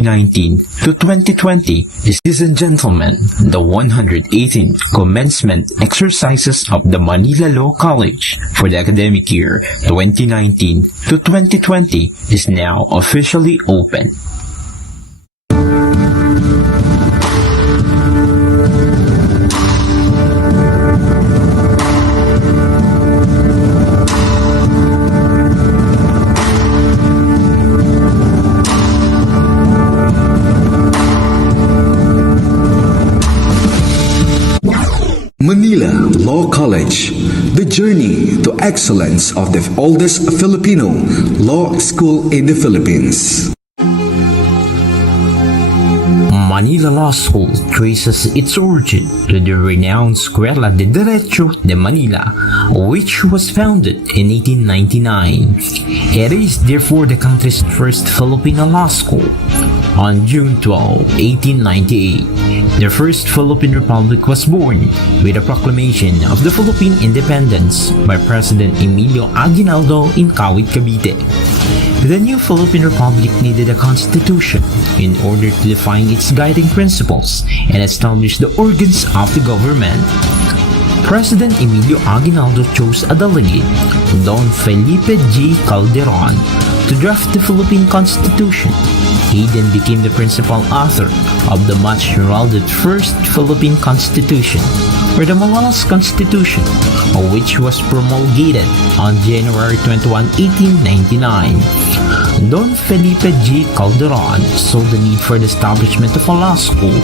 2019 to 2020, ladies and gentlemen, the 118th Commencement Exercises of the Manila Law College for the academic year 2019 to 2020 is now officially open. Manila Law College, the journey to excellence of the oldest Filipino law school in the Philippines. Manila Law School traces its origin to the renowned Escuela de Derecho de Manila, which was founded in 1899. It is therefore the country's first Filipino law school. On June 12, 1898, the first Philippine Republic was born with the proclamation of the Philippine independence by President Emilio Aguinaldo in Kawit, Cavite. The new Philippine Republic needed a constitution in order to define its guiding principles and establish the organs of the government. President Emilio Aguinaldo chose a delegate, Don Felipe G. Calderon, to draft the Philippine Constitution. He then became the principal author of the much heralded First Philippine Constitution, or the Malalas Constitution, which was promulgated on January 21, 1899. Don Felipe G. Calderon saw the need for the establishment of a law school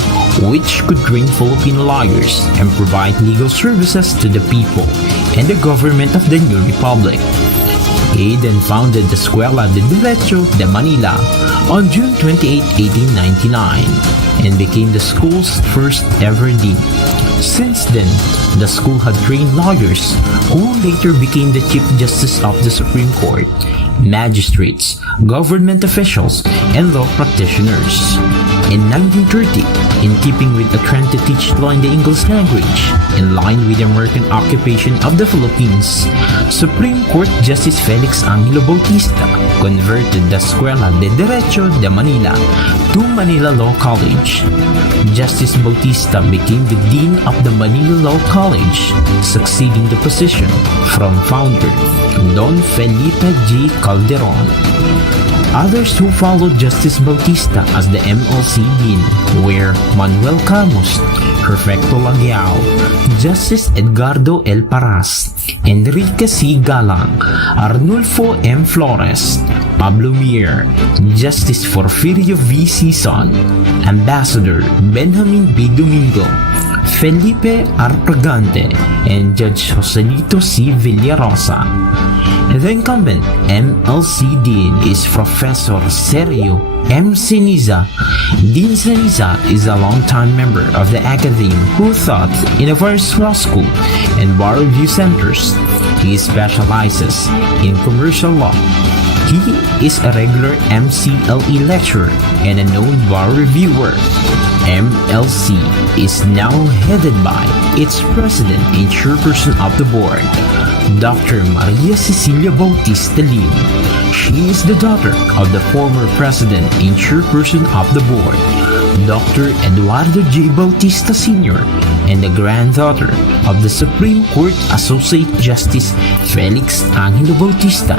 which could train Filipino lawyers and provide legal services to the people and the government of the new republic. He then founded the Escuela de Derecho de Manila on June 28, 1899 and became the school's first ever dean. Since then, the school had trained lawyers who later became the Chief Justice of the Supreme Court, magistrates, government officials, and law practitioners. In 1930, in keeping with a trend to teach law in the English language, in line with the American occupation of the Philippines, Supreme Court Justice Felix Angelo Bautista converted the Escuela de Derecho de Manila to Manila Law College. Justice Bautista became the Dean of the Manila Law College, succeeding the position from founder Don Felipe G. Calderon. Others who followed Justice Bautista as the MLC Dean were Manuel Camus, Perfecto Lagiao, Justice Edgardo L. Paras, Enrique C. Galang, Arnulfo M. Flores, Pablo Mier, Justice Porfirio V. Sison, Ambassador Benjamin B. Domingo, Felipe R. Pregante, and Judge Joselito C. Villarosa. The incumbent MLC Dean is Professor Sergio M. Ceniza. Dean Ceniza is a longtime member of the Academy who taught in various law school and bar review centers. He specializes in commercial law. He is a regular MCLE lecturer and a known bar reviewer. MLC is now headed by its president and chairperson of the board, Dr. Maria Cecilia Bautista Lim. She is the daughter of the former president and chairperson of the board, Dr. Eduardo J. Bautista Sr., and the granddaughter of the Supreme Court Associate Justice Felix Angelo Bautista.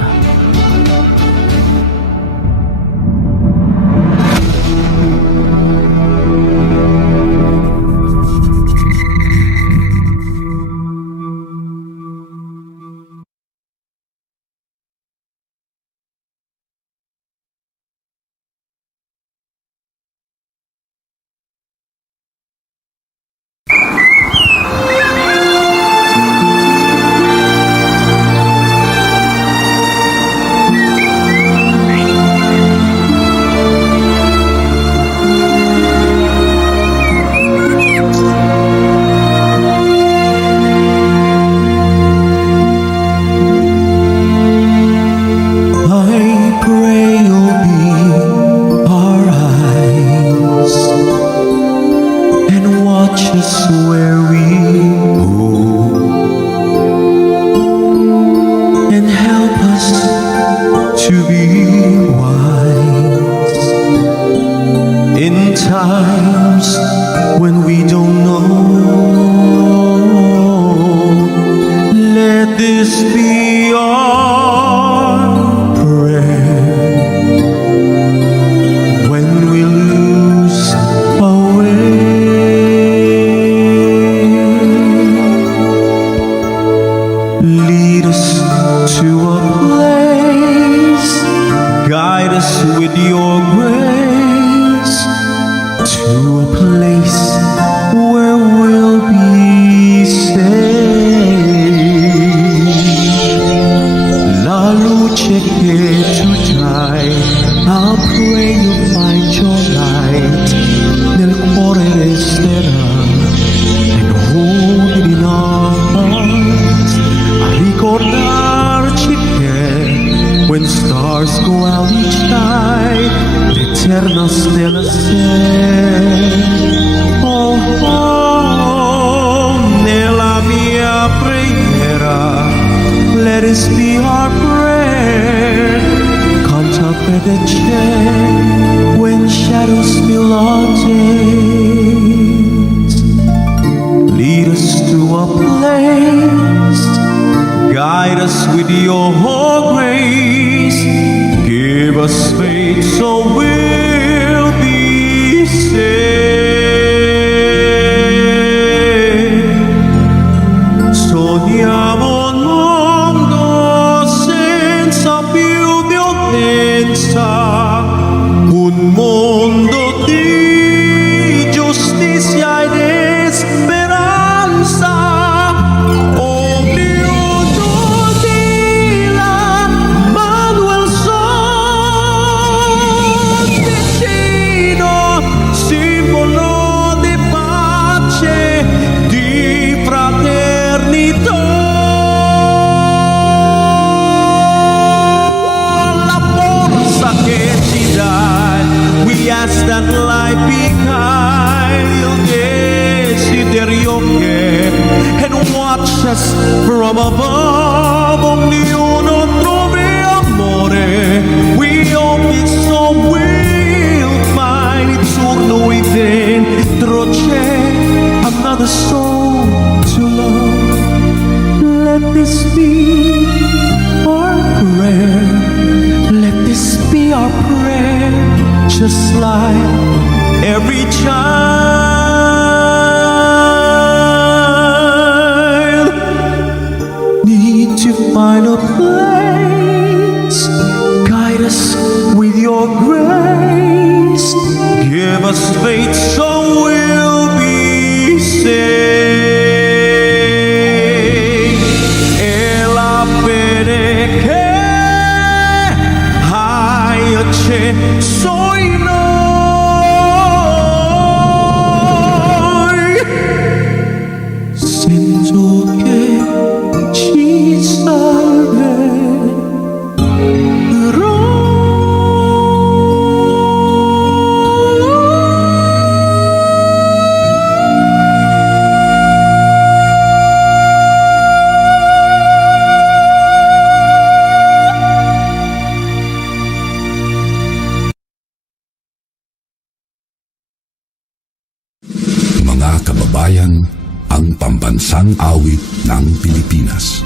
Isang awit ng Pilipinas.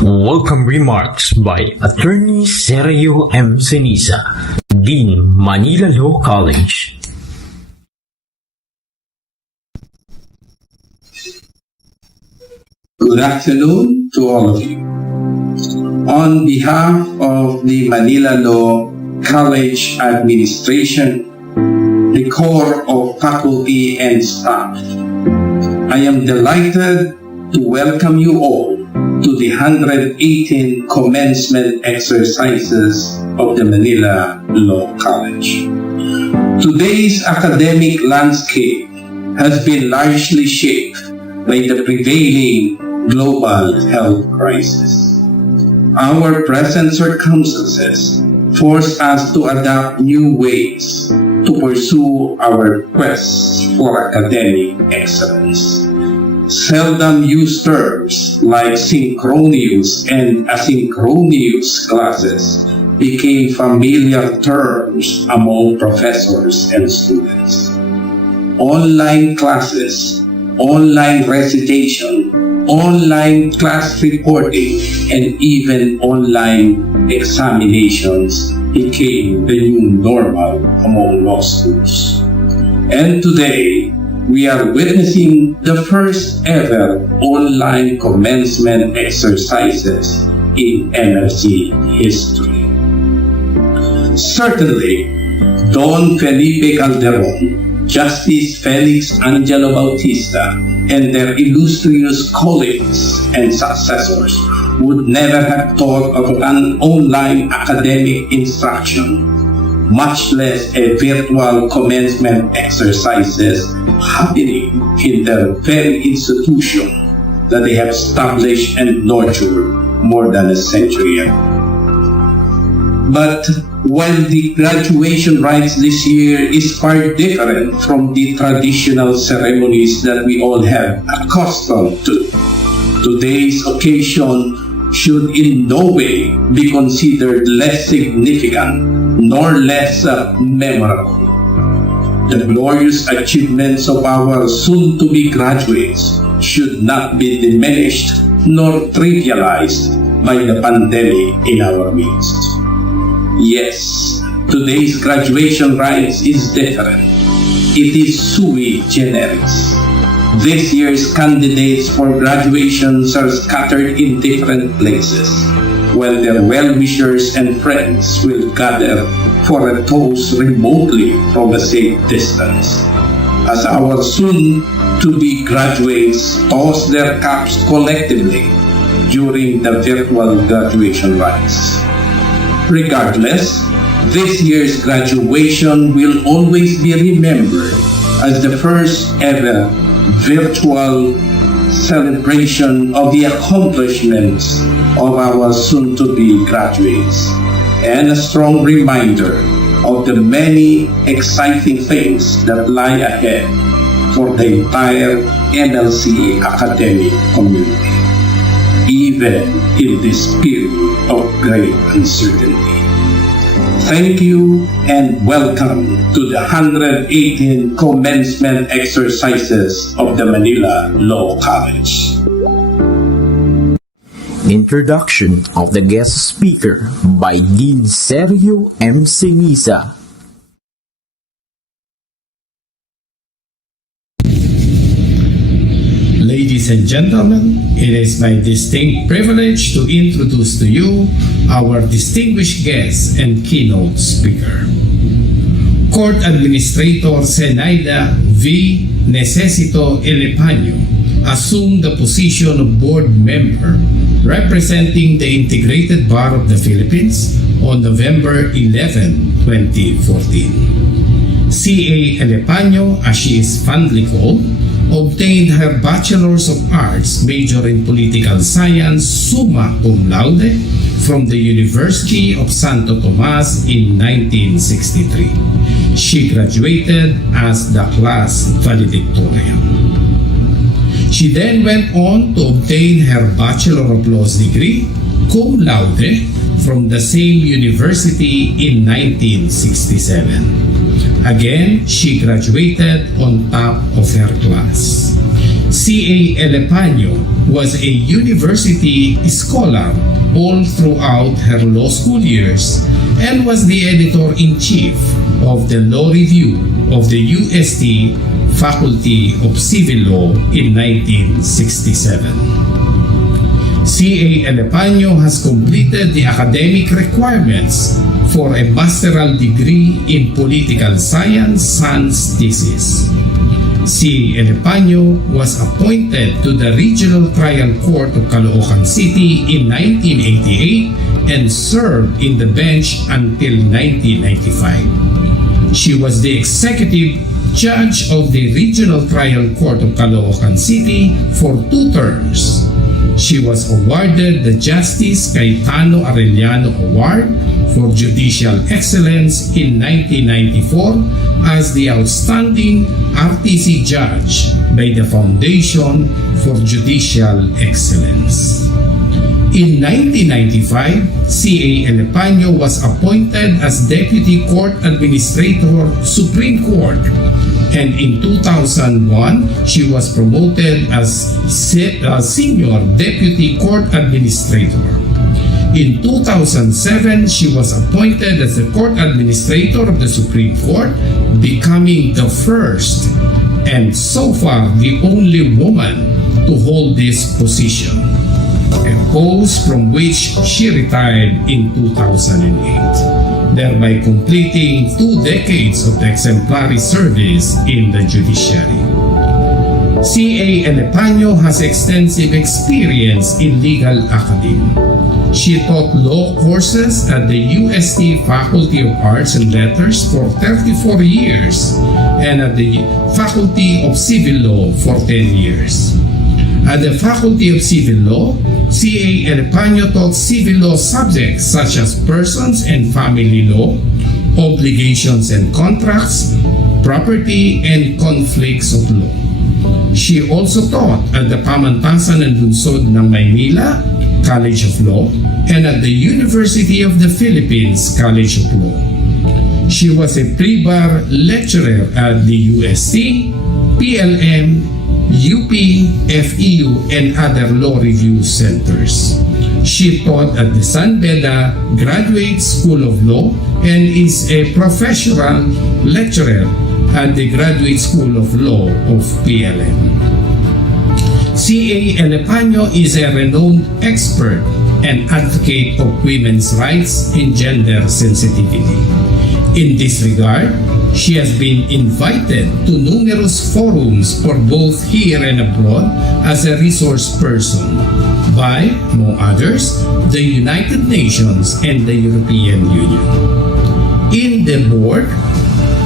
Welcome remarks by Attorney Sergio M. Ceniza, Dean, Manila Law College. Good afternoon to all of you. On behalf of the Manila Law College Administration, the Corps of Faculty and Staff, I am delighted to welcome you all to the 118 Commencement Exercises of the Manila Law College. Today's academic landscape has been largely shaped by the prevailing global health crisis. Our present circumstances force us to adopt new ways to pursue our quest for academic excellence. Seldom used terms like synchronous and asynchronous classes became familiar terms among professors and students. Online classes, online recitation, online class reporting, and even online examinations became the new normal among law schools. And today, we are witnessing the first ever online commencement exercises in MLC history. Certainly, Don Felipe Calderon, Justice Felix Angelo Bautista, and their illustrious colleagues and successors would never have thought of an online academic instruction, much less a virtual commencement exercises happening in the very institution that they have established and nurtured more than a century ago. But while the graduation rites this year is far different from the traditional ceremonies that we all have accustomed to, today's occasion should in no way be considered less significant nor less memorable. The glorious achievements of our soon-to-be graduates should not be diminished nor trivialized by the pandemic in our midst. Yes, today's graduation rites is different. It is sui generis. This year's candidates for graduations are scattered in different places, while their well-wishers and friends will gather for a toast remotely from a safe distance. As our soon-to-be graduates toss their caps collectively during the virtual graduation rites. Regardless, this year's graduation will always be remembered as the first ever virtual celebration of the accomplishments of our soon-to-be graduates, and a strong reminder of the many exciting things that lie ahead for the entire MLC academic community, even in this period of great uncertainty. Thank you and welcome to the 118 Commencement Exercises of the Manila Law College. Introduction of the guest speaker by Dean Sergio M. Ceniza. Ladies and gentlemen, it is my distinct privilege to introduce to you our distinguished guest and keynote speaker. Court Administrator Zenaida V. Necesito Elepaño assumed the position of board member representing the Integrated Bar of the Philippines on November 11, 2014. C.A. Elepaño, as she is fondly called, obtained her Bachelor's of Arts major in Political Science summa cum laude from the University of Santo Tomas in 1963. She graduated as the class valedictorian. She then went on to obtain her Bachelor of Laws degree cum laude from the same university in 1967. Again, she graduated on top of her class. C.A. Elepaño was a university scholar all throughout her law school years and was the editor-in-chief of the Law Review of the UST Faculty of Civil Law in 1967. C.A. Elepaño has completed the academic requirements for a masteral degree in political science sans thesis. C. Elepaño was appointed to the Regional Trial Court of Caloocan City in 1988 and served in the bench until 1995. She was the executive judge of the Regional Trial Court of Caloocan City for 2 terms. She was awarded the Justice Cayetano Arellano Award for Judicial Excellence in 1994 as the Outstanding RTC Judge by the Foundation for Judicial Excellence. In 1995, C.A. Elepaño was appointed as Deputy Court Administrator, Supreme Court, and in 2001, she was promoted as Senior Deputy Court Administrator. In 2007, she was appointed as the Court Administrator of the Supreme Court, becoming the first and so far the only woman to hold this position, a post from which she retired in 2008, thereby completing 2 decades of exemplary service in the judiciary. C.A. Elepaño has extensive experience in legal academia. She taught law courses at the UST Faculty of Arts and Letters for 34 years and at the Faculty of Civil Law for 10 years. At the Faculty of Civil Law, C.A. Elepaño taught civil law subjects such as persons and family law, obligations and contracts, property, and conflicts of law. She also taught at the Pamantasan and Lungsod ng Manila College of Law and at the University of the Philippines College of Law. She was a pre-bar lecturer at the UST, PLM, UP, FEU, and other law review centers. She taught at the San Beda Graduate School of Law and is a professional lecturer at the Graduate School of Law of PLM. C.A. Elepaño is a renowned expert and advocate of women's rights and gender sensitivity. In this regard, she has been invited to numerous forums for both here and abroad as a resource person by, among others, the United Nations and the European Union. In the board,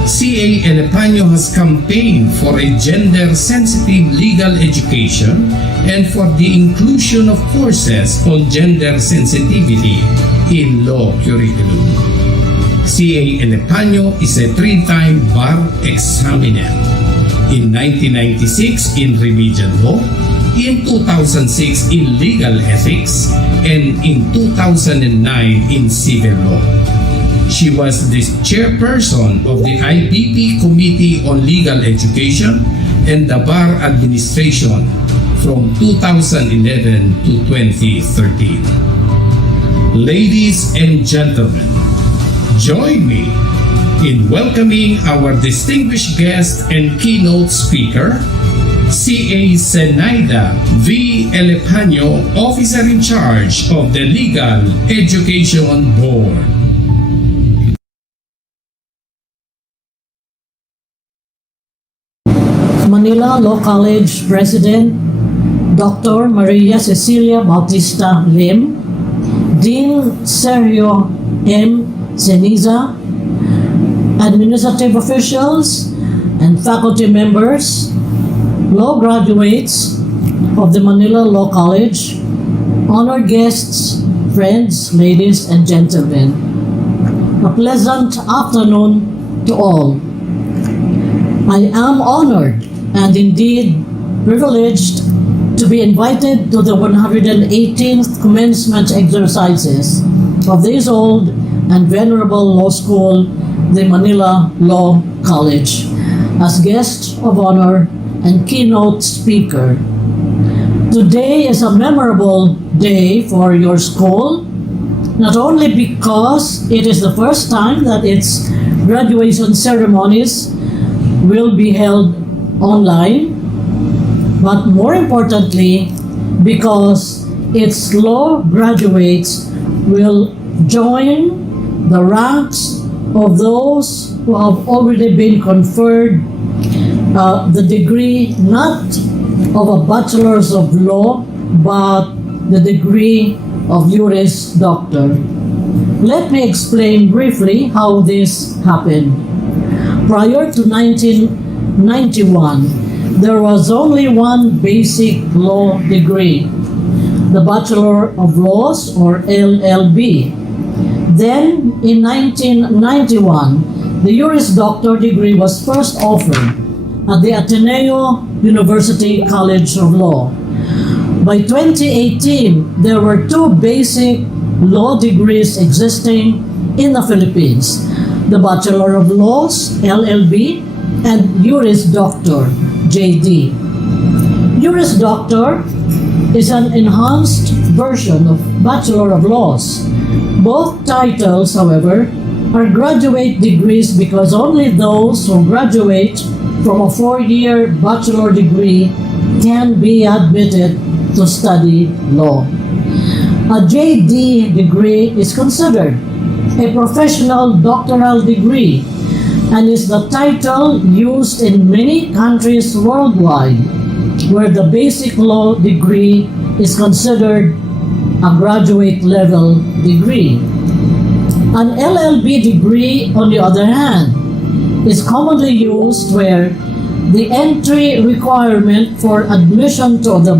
C.A. Elepaño has campaigned for a gender-sensitive legal education and for the inclusion of courses on gender sensitivity in law curriculum. C.A. Elepaño is a 3-time bar examiner. In 1996 in remedial law, in 2006 in legal ethics, and in 2009 in civil law. She was the chairperson of the IBP Committee on Legal Education and the Bar Administration from 2011 to 2013. Ladies and gentlemen, join me in welcoming our distinguished guest and keynote speaker, C.A. Zenaida V. Elepaño, Officer in Charge of the Legal Education Board. Manila Law College President Dr. Maria Cecilia Bautista Lim, Dean Sergio M. Ceniza, administrative officials and faculty members, law graduates of the Manila Law College, honored guests, friends, ladies and gentlemen. A pleasant afternoon to all. I am honored and indeed privileged to be invited to the 118th Commencement Exercises of this old and venerable law school, the Manila Law College, as guest of honor and keynote speaker. Today is a memorable day for your school, not only because it is the first time that its graduation ceremonies will be held online, but more importantly, because its law graduates will join the ranks of those who have already been conferred the degree not of a bachelor's of law, but the degree of Juris Doctor. Let me explain briefly how this happened. Prior to 1991, there was only one basic law degree, the Bachelor of Laws or LLB. Then, in 1991, the Juris Doctor degree was first offered at the Ateneo University College of Law. By 2018, there were two basic law degrees existing in the Philippines, the Bachelor of Laws, LLB, and Juris Doctor, JD. Juris Doctor is an enhanced version of Bachelor of Laws. Both titles, however, are graduate degrees because only those who graduate from a 4-year bachelor degree can be admitted to study law. A JD degree is considered a professional doctoral degree and is the title used in many countries worldwide where the basic law degree is considered a graduate level degree. An LLB degree, on the other hand, is commonly used where the entry requirement for admission to the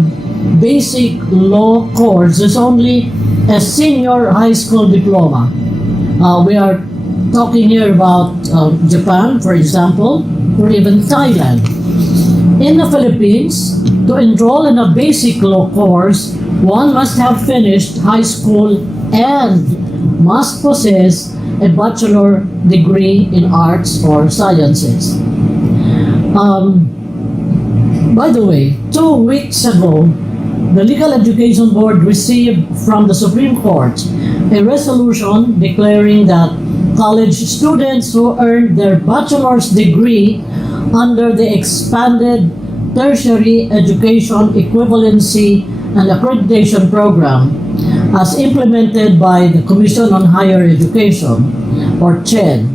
basic law course is only a senior high school diploma. We are talking here about Japan, for example, or even Thailand. In the Philippines, to enroll in a basic law course, one must have finished high school and must possess a bachelor degree in arts or sciences. By the way, 2 weeks ago, the Legal Education Board received from the Supreme Court a resolution declaring that college students who earned their bachelor's degree under the expanded tertiary education equivalency and accreditation program as implemented by the Commission on Higher Education, or CHED,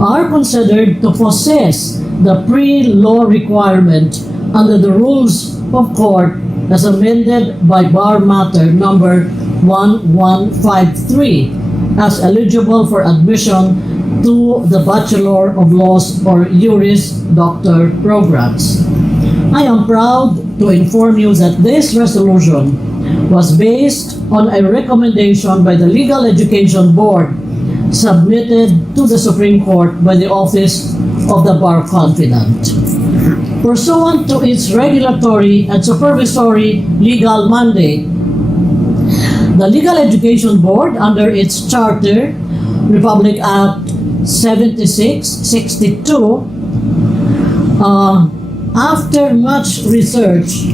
are considered to possess the pre-law requirement under the rules of court as amended by Bar Matter number 1153 as eligible for admission to the Bachelor of Laws or Juris Doctor programs. I am proud to inform you that this resolution was based on a recommendation by the Legal Education Board submitted to the Supreme Court by the Office of the Bar Confidant. Pursuant to its regulatory and supervisory legal mandate, the Legal Education Board, under its Charter, Republic Act 7662, after much research,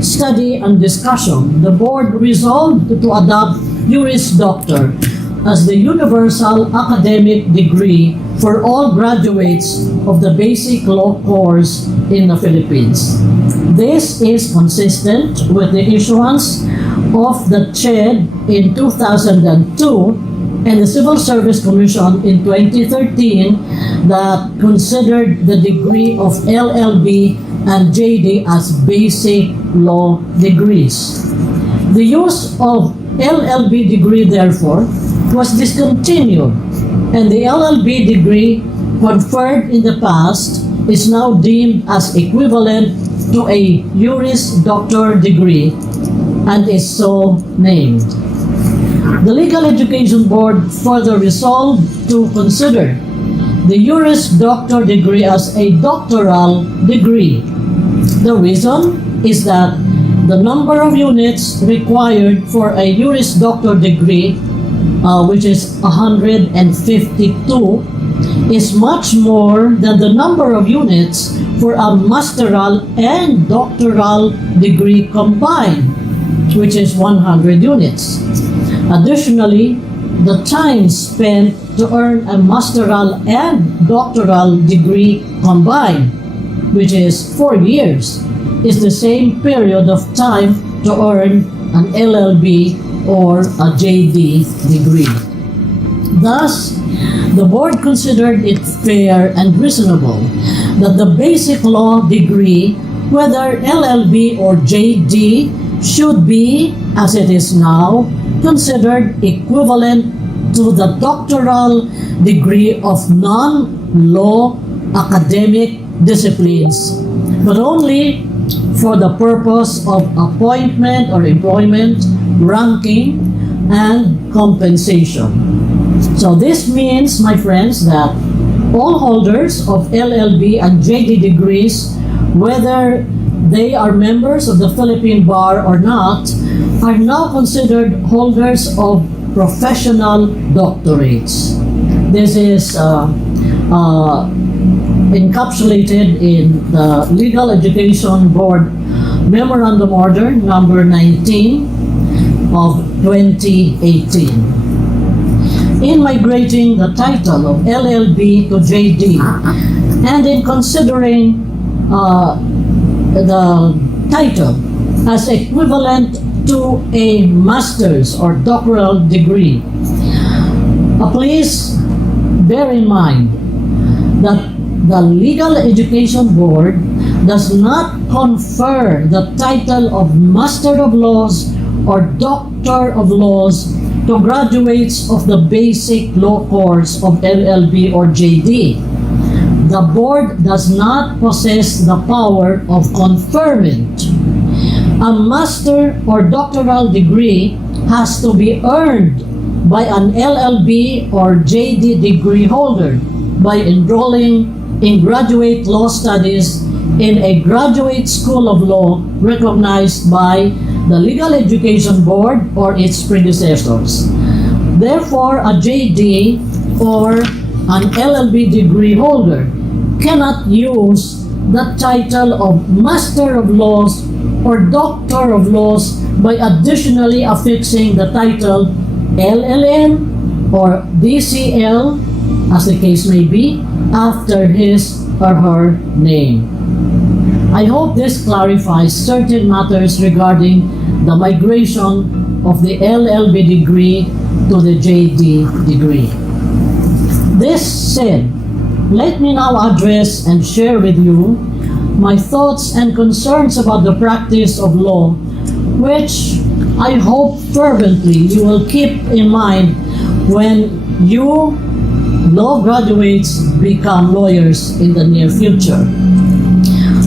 study, and discussion, the Board resolved to adopt Juris Doctor as the universal academic degree for all graduates of the basic law course in the Philippines. This is consistent with the issuance of the CHED in 2002 and the Civil Service Commission in 2013 that considered the degree of LLB and JD as basic law degrees. The use of LLB degree, therefore, was discontinued, and the LLB degree conferred in the past is now deemed as equivalent to a Juris Doctor degree and is so named. The Legal Education Board further resolved to consider the Juris Doctor degree as a doctoral degree. The reason is that the number of units required for a Juris Doctor degree, which is 152, is much more than the number of units for a masteral and doctoral degree combined, which is 100 units. Additionally, the time spent to earn a masteral and doctoral degree combined, which is 4 years, is the same period of time to earn an LLB or a JD degree. Thus, the board considered it fair and reasonable that the basic law degree, whether LLB or JD, should be, as it is now, considered equivalent to the doctoral degree of non-law academic disciplines, but only for the purpose of appointment or employment, ranking, and compensation. So this means, my friends, that all holders of LLB and JD degrees, whether they are members of the Philippine Bar or not, are now considered holders of professional doctorates. This is encapsulated in the Legal Education Board Memorandum Order number 19 of 2018. In migrating the title of LLB to JD and in considering the title as equivalent to a master's or doctoral degree, please bear in mind that the Legal Education Board does not confer the title of Master of Laws or Doctor of Laws to graduates of the basic law course of LLB or JD. The board does not possess the power of conferment. A master or doctoral degree has to be earned by an LLB or JD degree holder by enrolling in graduate law studies in a graduate school of law recognized by the Legal Education Board or its predecessors. Therefore, a JD or an LLB degree holder cannot use the title of Master of Laws or Doctor of Laws by additionally affixing the title LLM or DCL, as the case may be, after his or her name. I hope this clarifies certain matters regarding the migration of the LLB degree to the JD degree. This said, let me now address and share with you my thoughts and concerns about the practice of law, which I hope fervently you will keep in mind when you law graduates become lawyers in the near future.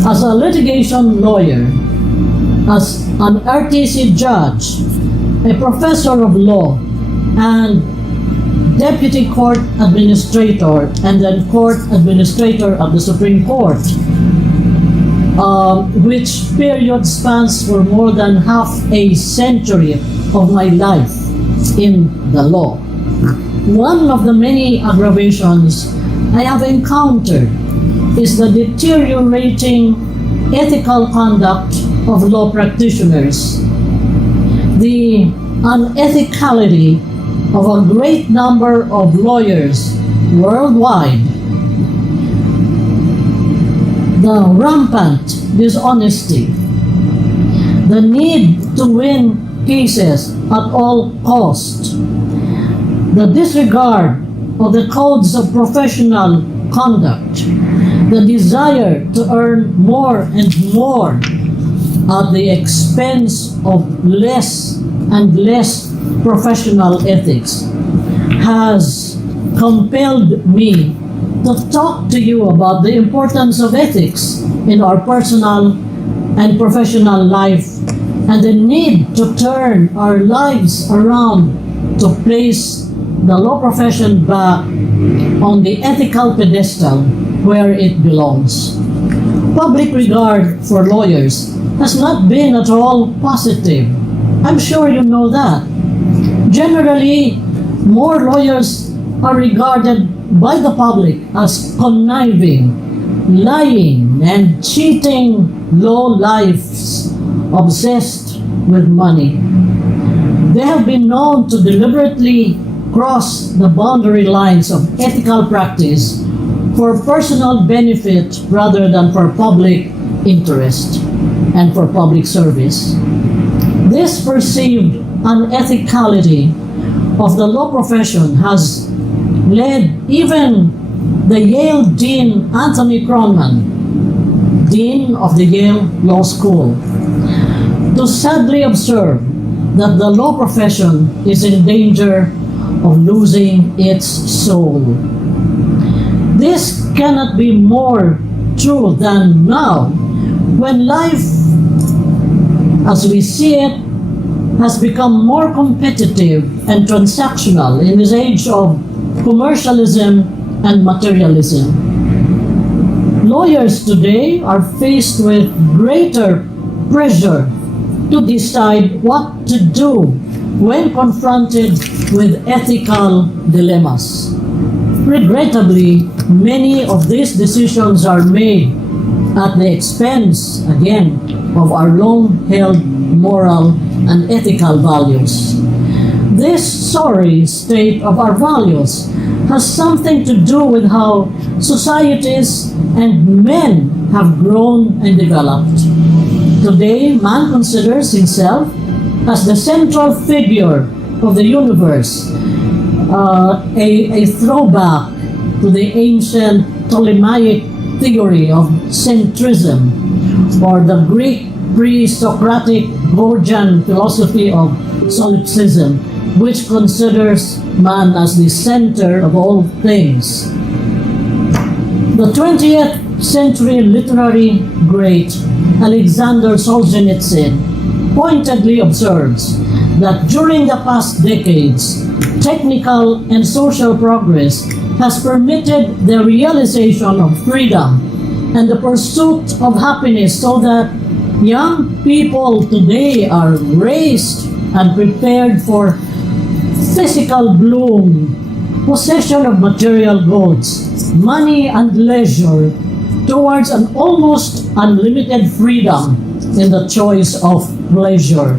As a litigation lawyer, as an RTC judge, a professor of law, and deputy court administrator, and then court administrator of the Supreme Court, which period spans for more than half a century of my life in the law. One of the many aggravations I have encountered is the deteriorating ethical conduct of law practitioners. The unethicality of a great number of lawyers worldwide. The rampant dishonesty, the need to win cases at all cost, the disregard of the codes of professional conduct, the desire to earn more and more at the expense of less and less professional ethics has compelled me to talk to you about the importance of ethics in our personal and professional life and the need to turn our lives around to place the law profession back on the ethical pedestal where it belongs. Public regard for lawyers has not been at all positive. I'm sure you know that. Generally, more lawyers are regarded by the public as conniving, lying, and cheating lowlifes obsessed with money. They have been known to deliberately cross the boundary lines of ethical practice for personal benefit rather than for public interest and for public service. This perceived unethicality of the law profession has led even the Yale Dean Anthony Kronman, Dean of the Yale Law School, to sadly observe that the law profession is in danger of losing its soul. This cannot be more true than now, when life, as we see it, has become more competitive and transactional in this age of commercialism and materialism. Lawyers today are faced with greater pressure to decide what to do when confronted with ethical dilemmas. Regrettably, many of these decisions are made at the expense, again, of our long-held moral and ethical values. This sorry state of our values has something to do with how societies and men have grown and developed. Today, man considers himself as the central figure of the universe, a throwback to the ancient Ptolemaic theory of centrism, or the Greek pre-Socratic Gorgian philosophy of solipsism, which considers man as the center of all things. The 20th century literary great Alexander Solzhenitsyn pointedly observes that during the past decades, technical and social progress has permitted the realization of freedom and the pursuit of happiness, so that young people today are raised and prepared for physical bloom, possession of material goods, money and leisure, towards an almost unlimited freedom in the choice of pleasure.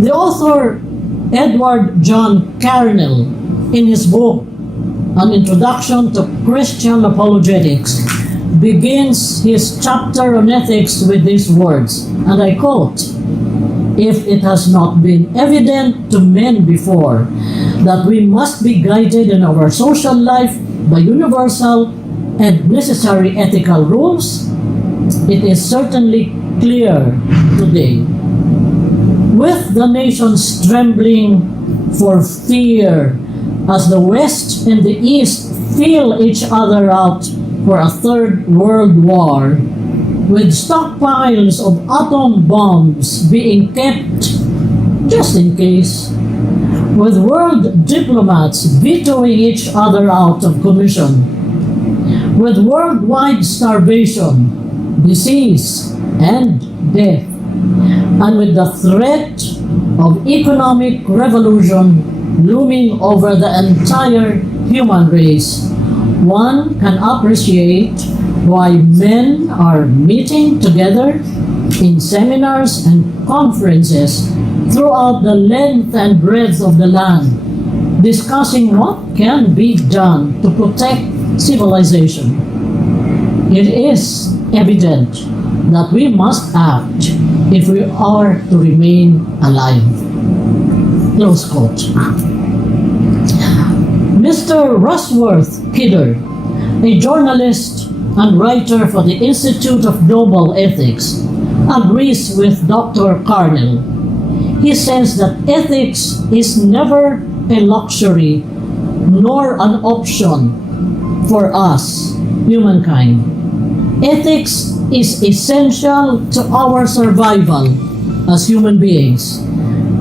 The author Edward John Carnell, in his book An Introduction to Christian Apologetics, begins his chapter on ethics with these words, and I quote, "If it has not been evident to men before that we must be guided in our social life by universal and necessary ethical rules, it is certainly clear today. With the nations trembling for fear as the West and the East feel each other out for a third world war, with stockpiles of atom bombs being kept just in case, with world diplomats vetoing each other out of commission, with worldwide starvation, disease, and death, and with the threat of economic revolution looming over the entire human race, one can appreciate why men are meeting together in seminars and conferences throughout the length and breadth of the land discussing what can be done to protect civilization. It is evident that we must act if we are to remain alive. Close quote. Mr. Rushworth Kidder, a journalist and writer for the Institute of Global Ethics, agrees with Dr. Carnell. He says that ethics is never a luxury nor an option for us, humankind. Ethics is essential to our survival as human beings.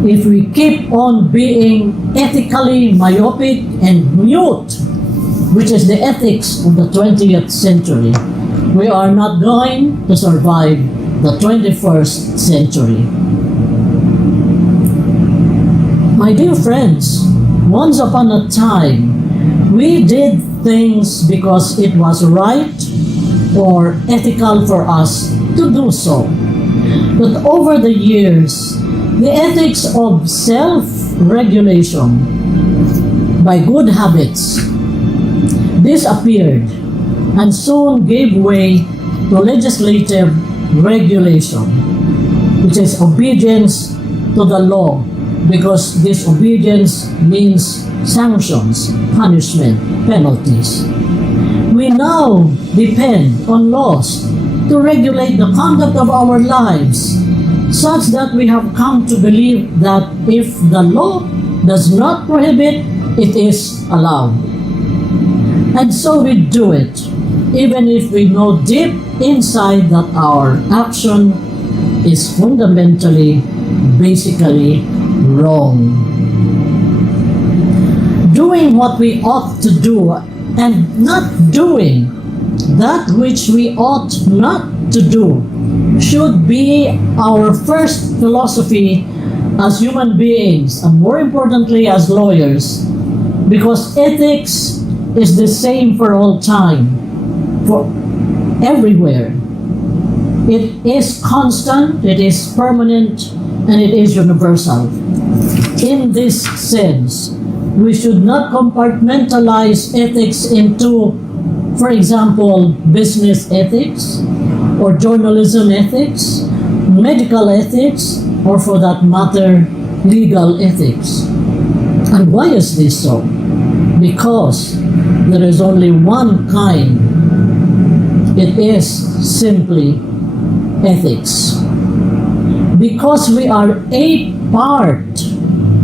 If we keep on being ethically myopic and mute, which is the ethics of the 20th century, we are not going to survive the 21st century. My dear friends, once upon a time, we did things because it was right or ethical for us to do so. But over the years, the ethics of self-regulation by good habits disappeared and soon gave way to legislative regulation, which is obedience to the law, because disobedience means sanctions, punishment, penalties. We now depend on laws to regulate the conduct of our lives, such that we have come to believe that if the law does not prohibit, it is allowed. And so we do it, even if we know deep inside that our action is fundamentally, basically wrong. Doing what we ought to do and not doing that which we ought not to do should be our first philosophy as human beings, and more importantly as lawyers, because ethics is the same for all time, for everywhere. It is constant, it is permanent, and it is universal. In this sense, we should not compartmentalize ethics into, for example, business ethics, or journalism ethics, medical ethics, or for that matter, legal ethics. And why is this so? Because there is only one kind. It is simply ethics. Because we are a part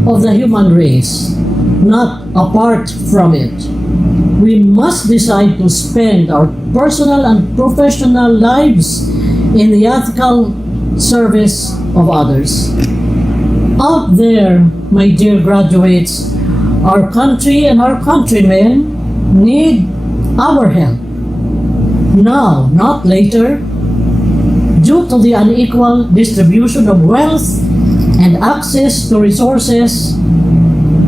of the human race, not apart from it. We must decide to spend our personal and professional lives in the ethical service of others. Out there, my dear graduates, our country and our countrymen need our help. Now, not later, due to the unequal distribution of wealth and access to resources,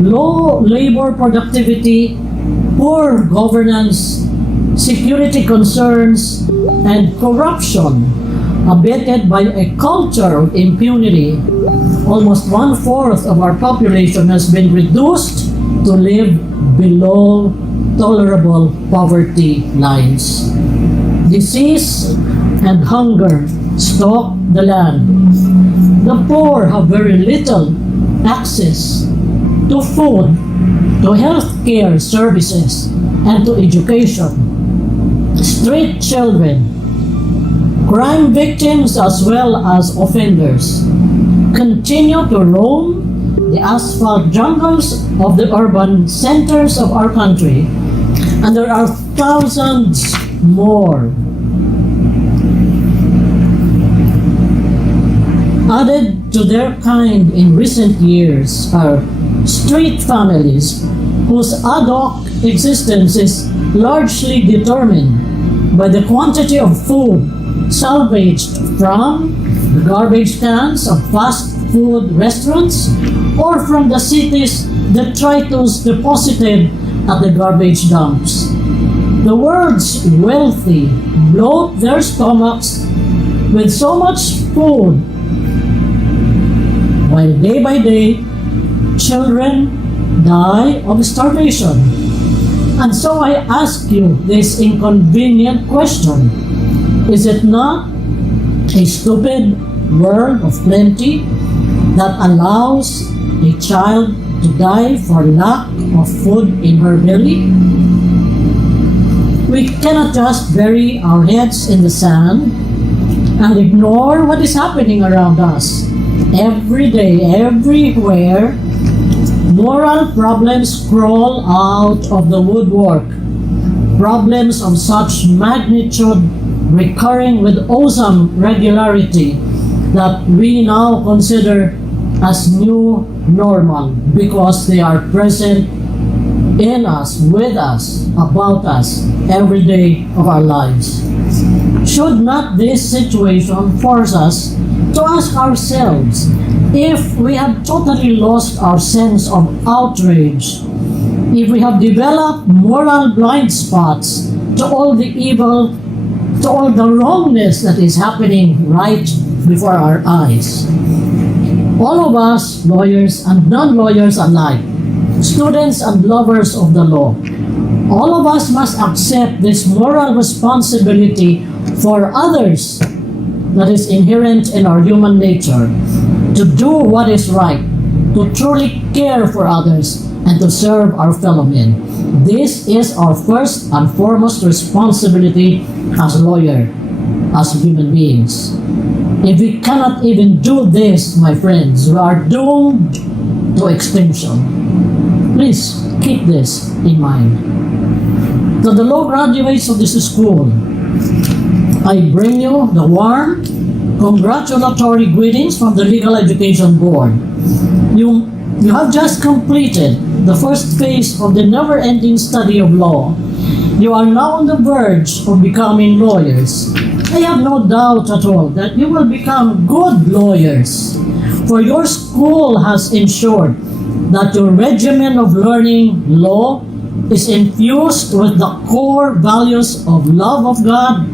low labor productivity, poor governance, security concerns, and corruption, abetted by a culture of impunity. Almost 1/4 of our population has been reduced to live below tolerable poverty lines. Disease and hunger stalk the land. The poor have very little access to food, to health care services, and to education. Street children, crime victims as well as offenders, continue to roam the asphalt jungles of the urban centers of our country, and there are thousands more. Added to their kind in recent years are street families whose ad hoc existence is largely determined by the quantity of food salvaged from the garbage cans of fast food restaurants or from the city's detritus deposited at the garbage dumps. The world's wealthy bloat their stomachs with so much food, while day by day, children die of starvation. And so I ask you this inconvenient question. Is it not a stupid world of plenty that allows a child to die for lack of food in her belly? We cannot just bury our heads in the sand and ignore what is happening around us. Every day, everywhere, moral problems crawl out of the woodwork. Problems of such magnitude recurring with awesome regularity that we now consider as new normal because they are present in us, with us, about us, every day of our lives. Should not this situation force us to ask ourselves if we have totally lost our sense of outrage, if we have developed moral blind spots to all the evil, to all the wrongness that is happening right before our eyes? All of us, lawyers and non-lawyers alike, students and lovers of the law, all of us must accept this moral responsibility for others that is inherent in our human nature, to do what is right, to truly care for others, and to serve our fellow men. This is our first and foremost responsibility as lawyers, as human beings. If we cannot even do this, my friends, we are doomed to extinction. Please keep this in mind. To the law graduates of this school, I bring you the warm, congratulatory greetings from the Legal Education Board. You have just completed the first phase of the never-ending study of law. You are now on the verge of becoming lawyers. I have no doubt at all that you will become good lawyers, for your school has ensured that your regimen of learning law is infused with the core values of love of God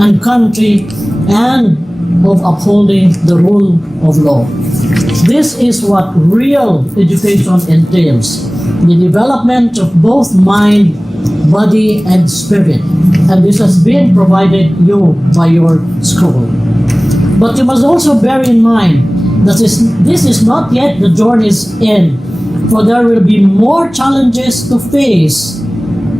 and country and of upholding the rule of law. This is what real education entails, the development of both mind, body, and spirit. And this has been provided you by your school. But you must also bear in mind that this is not yet the journey's end, for there will be more challenges to face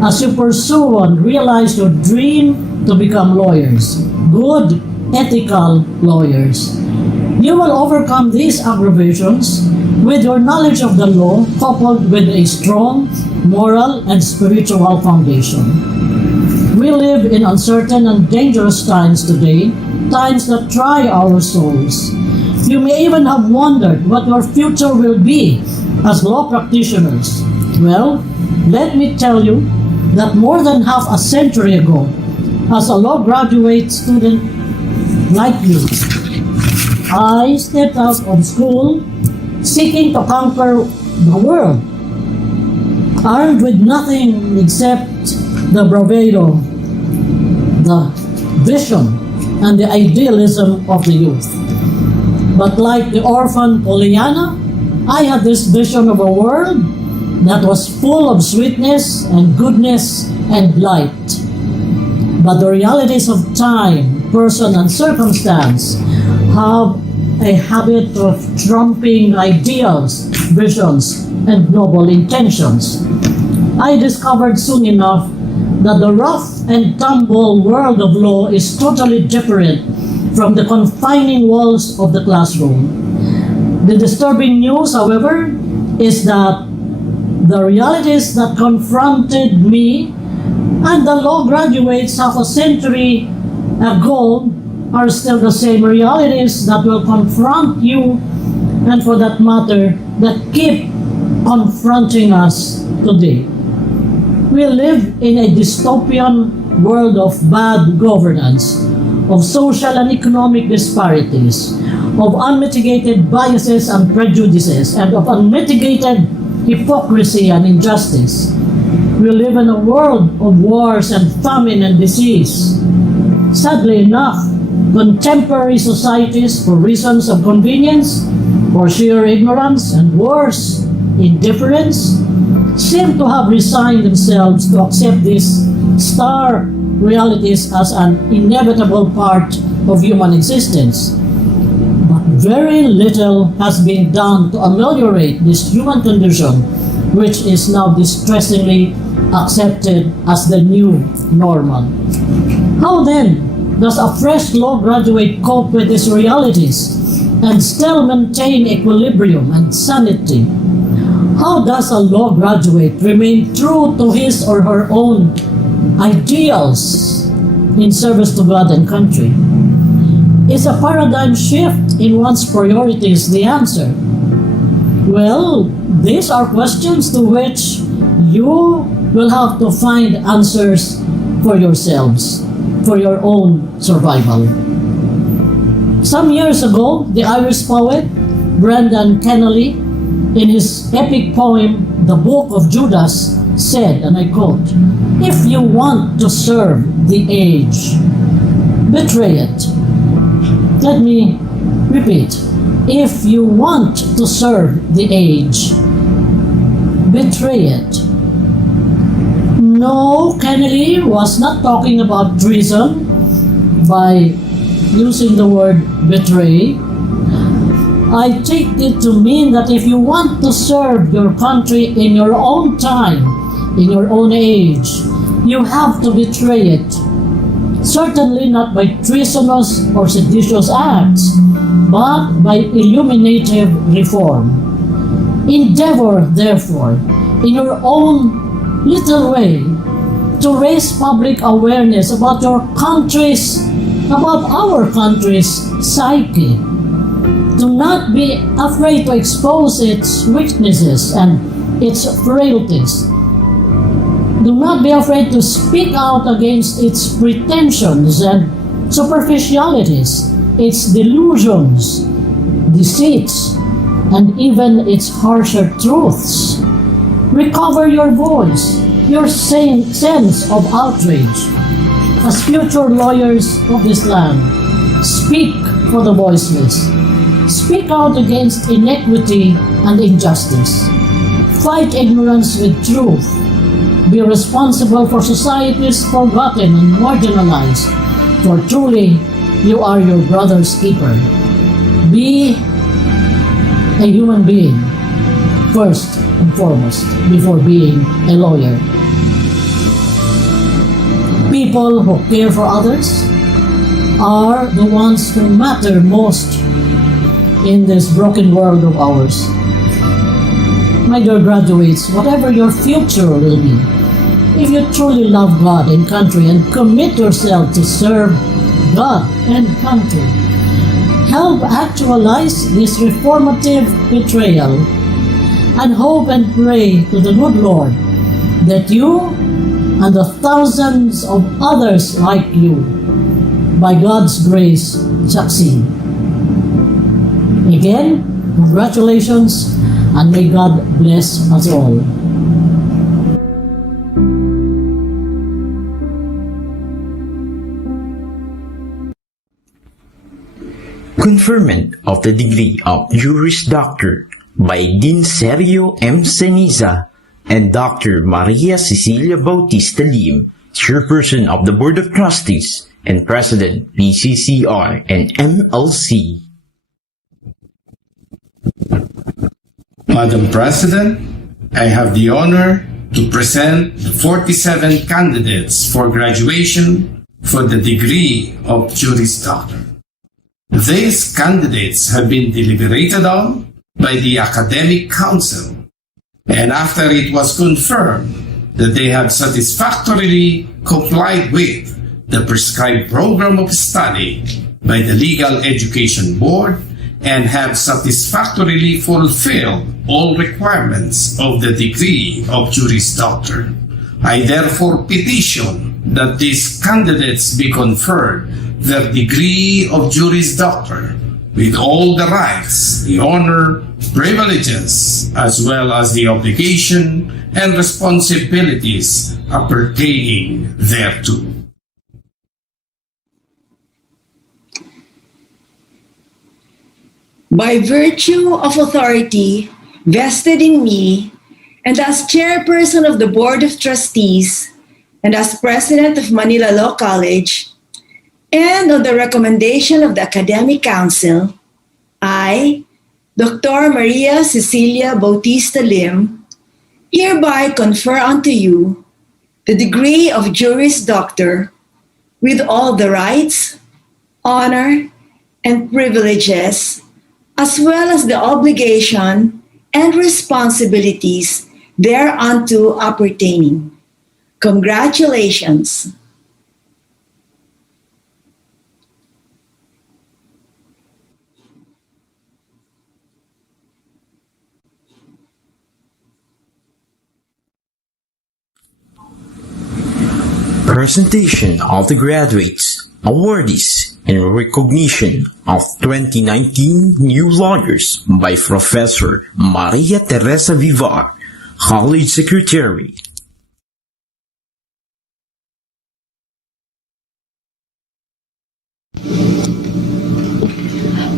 as you pursue and realize your dream to become lawyers, good, ethical lawyers. You will overcome these aggravations with your knowledge of the law coupled with a strong moral and spiritual foundation. We live in uncertain and dangerous times today, times that try our souls. You may even have wondered what your future will be as law practitioners. Well, let me tell you that more than half a century ago, as a law graduate student like you, I stepped out of school seeking to conquer the world, armed with nothing except the bravado, the vision, and the idealism of the youth. But like the orphan Pollyanna, I had this vision of a world that was full of sweetness and goodness and light. But the realities of time, person, and circumstance have a habit of trumping ideals, visions, and noble intentions. I discovered soon enough that the rough and tumble world of law is totally different from the confining walls of the classroom. The disturbing news, however, is that the realities that confronted me and the law graduates half a century ago are still the same realities that will confront you, and for that matter, that keep confronting us today. We live in a dystopian world of bad governance, of social and economic disparities, of unmitigated biases and prejudices, and of unmitigated hypocrisy and injustice. We live in a world of wars and famine and disease. Sadly enough, contemporary societies, for reasons of convenience, for sheer ignorance, and worse, indifference, seem to have resigned themselves to accept these star realities as an inevitable part of human existence. But very little has been done to ameliorate this human condition, which is now distressingly accepted as the new normal. How then does a fresh law graduate cope with these realities and still maintain equilibrium and sanity? How does a law graduate remain true to his or her own ideals in service to God and country? Is a paradigm shift in one's priorities the answer? Well, these are questions to which you will have to find answers for yourselves, for your own survival. Some years ago, the Irish poet Brendan Kennelly, in his epic poem, The Book of Judas, said, and I quote, "If you want to serve the age, betray it." Let me repeat. If you want to serve the age, betray it. No, Kennedy was not talking about treason by using the word betray. I take it to mean that if you want to serve your country in your own time, in your own age, you have to betray it. Certainly not by treasonous or seditious acts, but by illuminative reform. Endeavor, therefore, in your own little way, to raise public awareness about your country's, about our country's psyche. Do not be afraid to expose its weaknesses and its frailties. Do not be afraid to speak out against its pretensions and superficialities, its delusions, deceits, and even its harsher truths. Recover your voice, your sense of outrage. As future lawyers of this land, speak for the voiceless. Speak out against inequity and injustice. Fight ignorance with truth. Be responsible for societies forgotten and marginalized, for truly you are your brother's keeper. Be a human being, first and foremost, before being a lawyer. People who care for others are the ones who matter most in this broken world of ours. My dear graduates, whatever your future will be, if you truly love God and country and commit yourself to serve God and country, help actualize this reformative betrayal, and hope and pray to the good Lord that you and the thousands of others like you, by God's grace, succeed. Again, congratulations, and may God bless us all. Conferment of the degree of Juris Doctor by Dean Sergio M. Ceniza and Dr. Maria Cecilia Bautista Lim, Chairperson of the Board of Trustees and President, PCCR and MLC. Madam President, I have the honor to present the 47 candidates for graduation for the degree of Juris Doctor. These candidates have been deliberated on by the Academic Council, and after it was confirmed that they have satisfactorily complied with the prescribed program of study by the Legal Education Board and have satisfactorily fulfilled all requirements of the degree of Juris Doctor, I therefore petition that these candidates be conferred their degree of Juris Doctor with all the rights, the honor, privileges, as well as the obligation and responsibilities appertaining thereto. By virtue of authority vested in me and as chairperson of the Board of Trustees and as president of Manila Law College, and on the recommendation of the Academic Council, I, Dr. Maria Cecilia Bautista Lim, hereby confer unto you the degree of Juris Doctor with all the rights, honor, and privileges, as well as the obligation and responsibilities thereunto appertaining. Congratulations. Presentation of the graduates, awardees, and recognition of 2019 new lawyers by Professor Maria Teresa Vivar, College Secretary.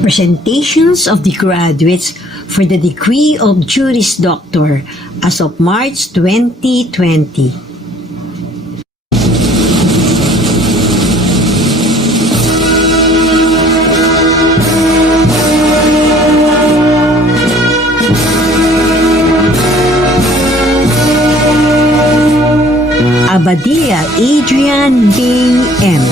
Presentations of the graduates for the degree of Juris Doctor as of March 2020. Abadilla Adrian Bay M.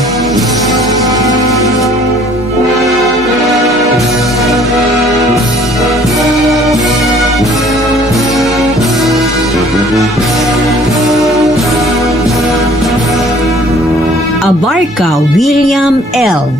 Abarca William L.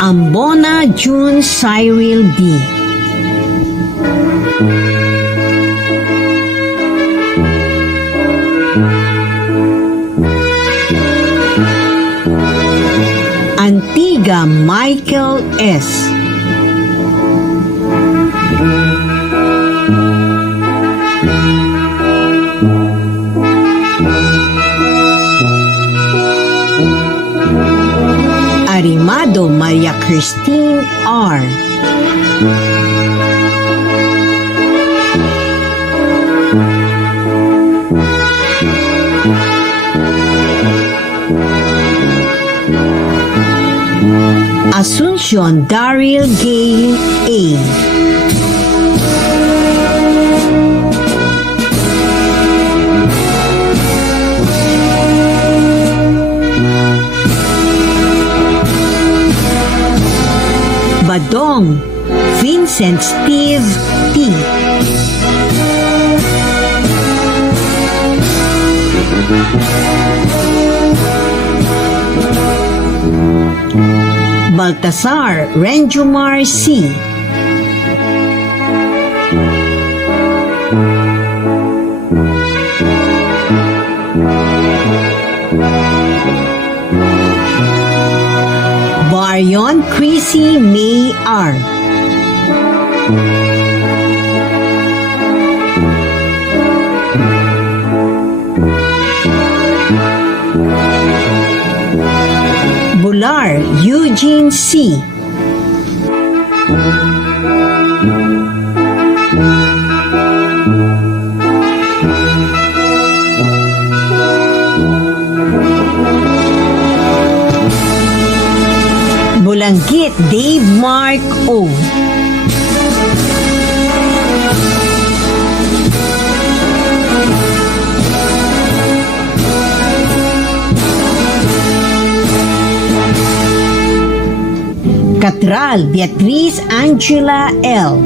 Ambona June Cyril D. Antigua Michael S. Arimado Maria Christine R. Asuncion Daryl Gale A. Badong Vincent Steve T. Baltasar Renjumar C. Baryon Chrissy May R. Bular Eugene C. Bulanggit Dave Mark O. Catral Beatriz Angela L.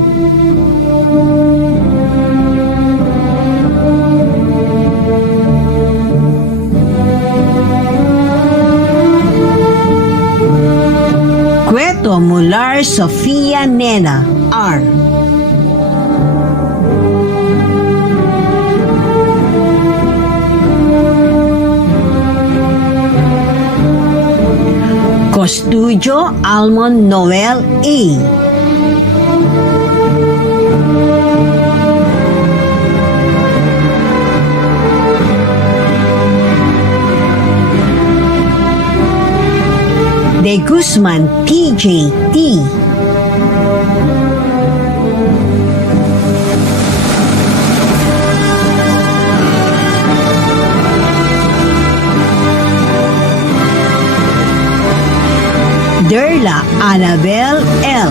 Cueto Mular Sofia Nena R. Costudio Almond Noel A. Guzman TJ T. Derla Annabel L.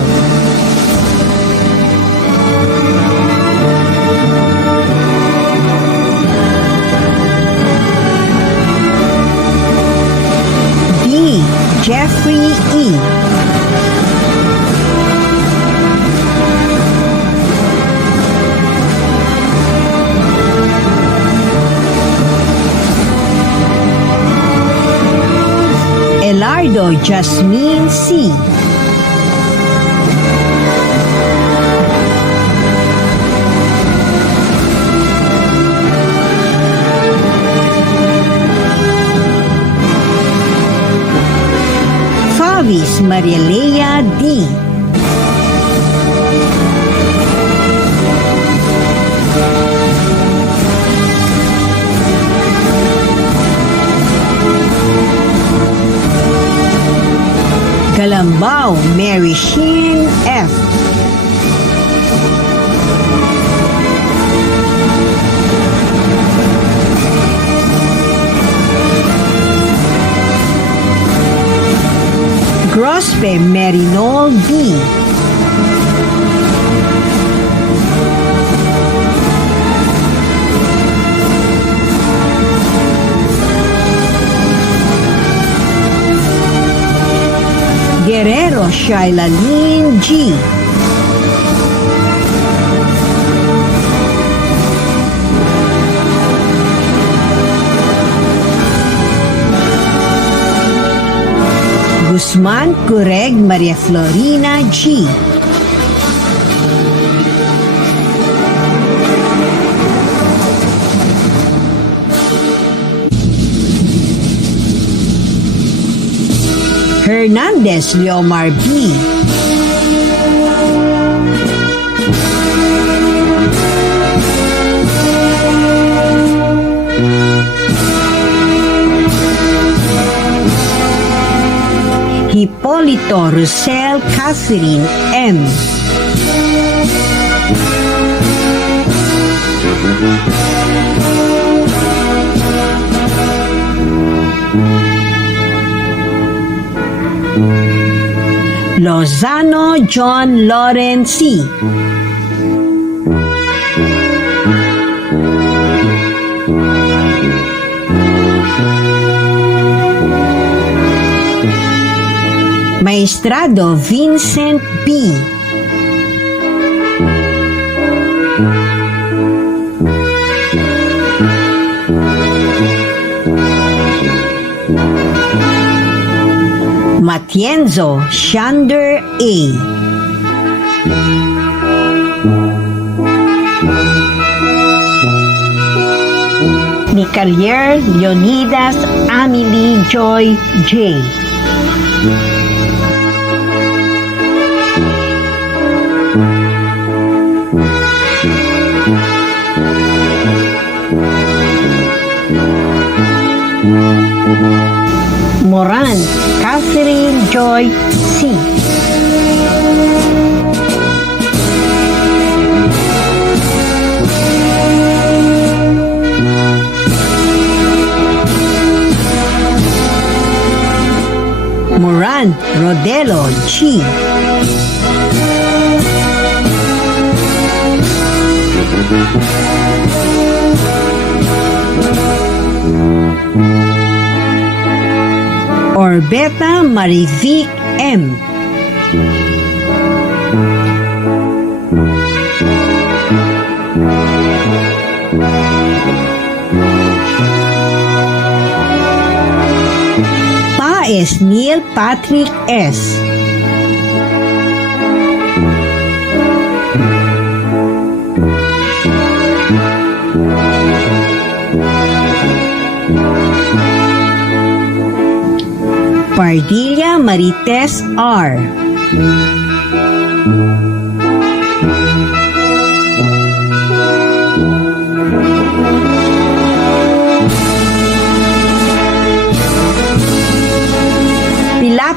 D. Jeffrey E. Elardo Jasmine C. Favis Marialea D. Galambao Mary Sheen F. Grospe Merinol D. Guerrero Shailalin G. Guzman Cureg Maria Florina G. Hernandez Leomar B. Hipolito Rosel Catherine M. Lozano John Lawrence C. Maestrado Vincent B. Matienzo Shander A. Nicalier Leonidas Amelie Joy J. Moran Catherine Joy C. Moran Rodelo G. Orbeta Marivic M. Paes Neil Patrick S. Pardilla Marites R.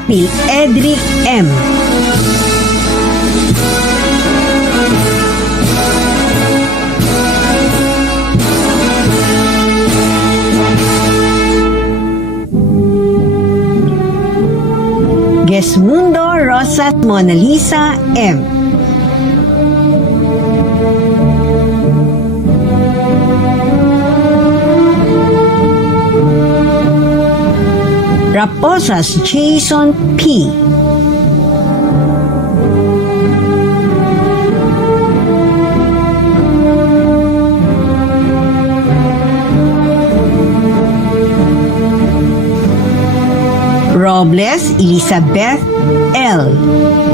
Apil Edric M. Gesmundo Rosas Mona Lisa M. Raposas Jason P. Robles Elizabeth L.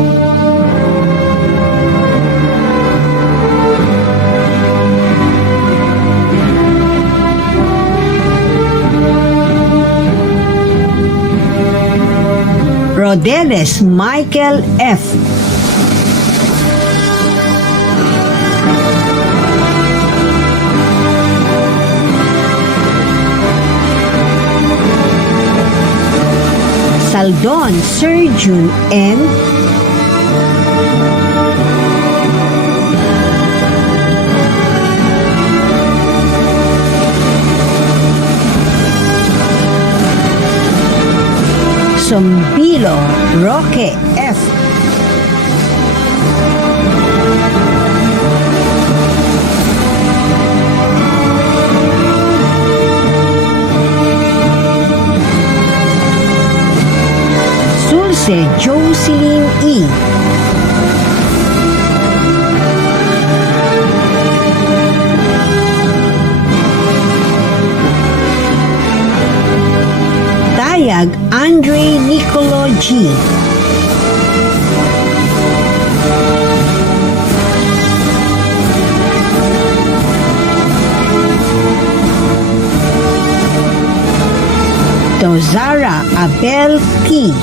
Rodeles Michael F. Saldon Serjun N. Sombilo Roque F. Sulce Jocelyn E. Tayag Andre Nicolo G. Dozara Abel P.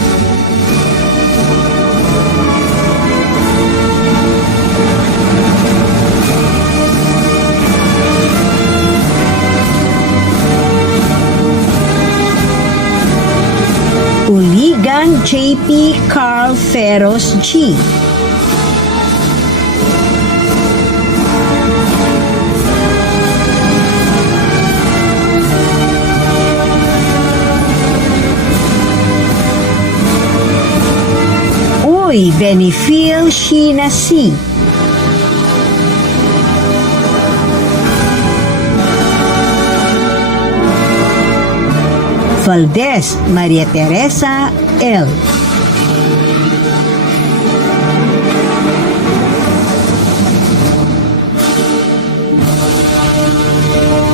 Uligan JP Carl Ferros G. Uy Benifil Sheena C. Valdez Maria Teresa L.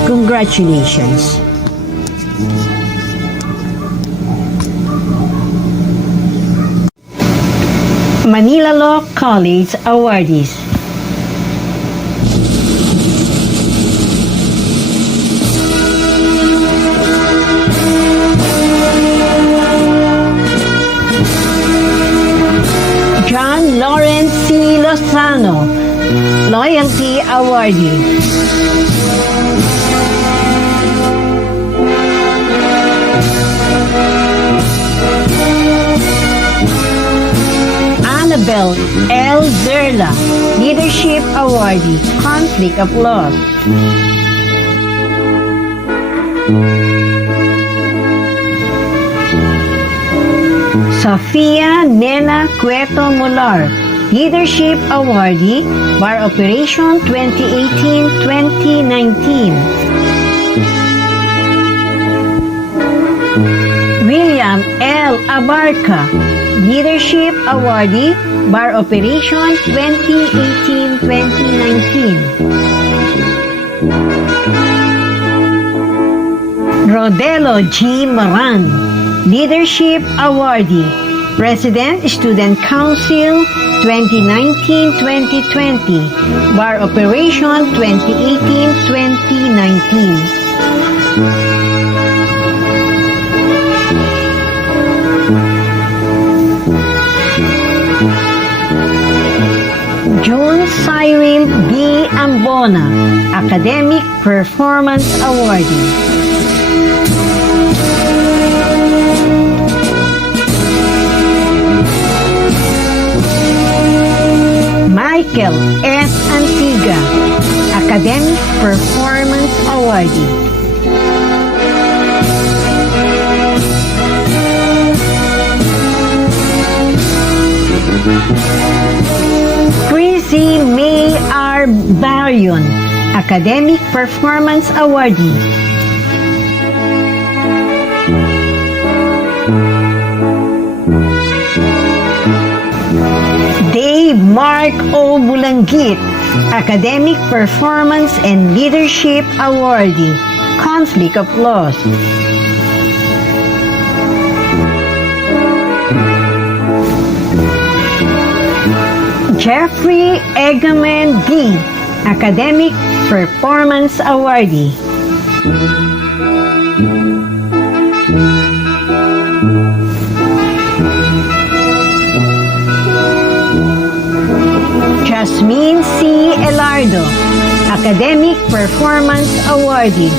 Congratulations. Manila Law College awardees. John Lawrence C. Lozano, Loyalty Awardee. Annabelle L. Zerla, Leadership Awardee, Conflict of Laws. Sofia Nena Cueto Mular, Leadership Awardee, Bar Operation 2018-2019. William L. Abarca, Leadership Awardee, Bar Operation 2018-2019. Rodelo G. Maran, Leadership Awardee, President Student Council 2019-2020, Bar Operation 2018-2019. June Cyril B. Ambona, Academic Performance Awardee. Michael S. Antiga, Academic Performance Awardee. Chrissy May R. Barrion, Academic Performance Awardee. Dave Mark O. Bulanggit, Academic Performance and Leadership Awardee, Conflict of Laws. Jeffrey Egaman D., Academic Performance Awardee. Jasmine C. Elardo, Academic Performance Awardee.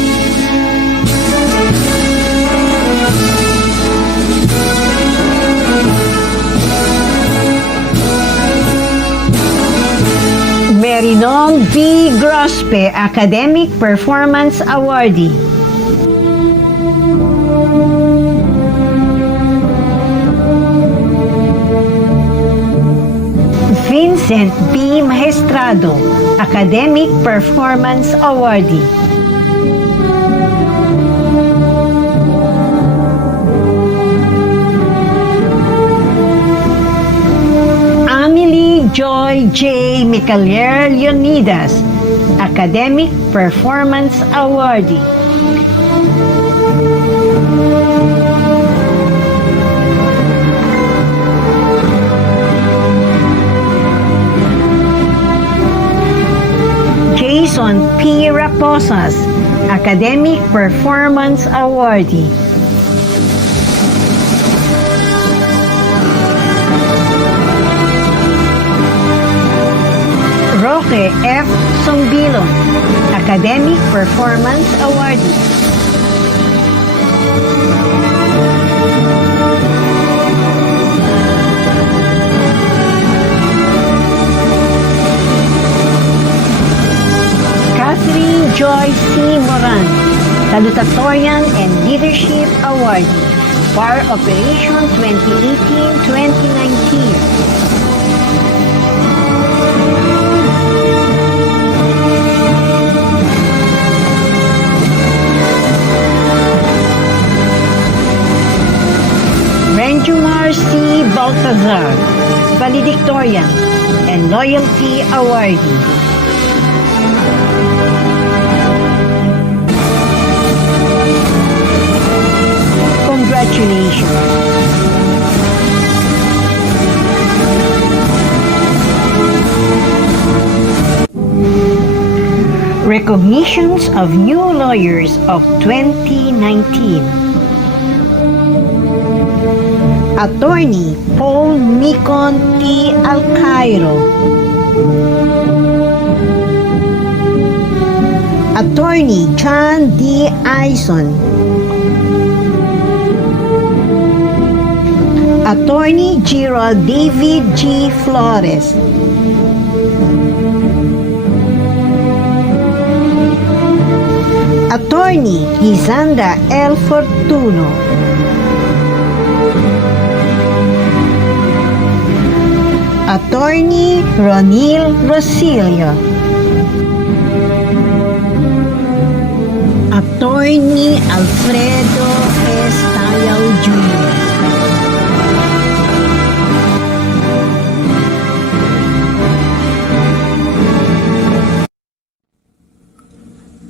Merinon B. Grospe, Academic Performance Awardee. Vincent B. Maestrado, Academic Performance Awardee. Amelie Joy J. Micalier Leonidas, Academic Performance Awardee. Jason P. Raposas, Academic Performance Awardee. Roque F. Sombilon, Academic Performance Awardee. Catherine Joy C. Moran, Salutatorian and Leadership Awardee, Bar Operation 2018-2019. Renjumar C. Baltazar, Valedictorian and Loyalty Awardee. Congratulations! Recognitions of New Lawyers of 2019. Attorney Paul Micon T. Alcairo. Attorney John D. Ison. Attorney Gerald David G. Flores. Attorney Lisanda L. Fortuno. Attorney Ronil Rosilio. Attorney Alfredo S. Tayao Jr.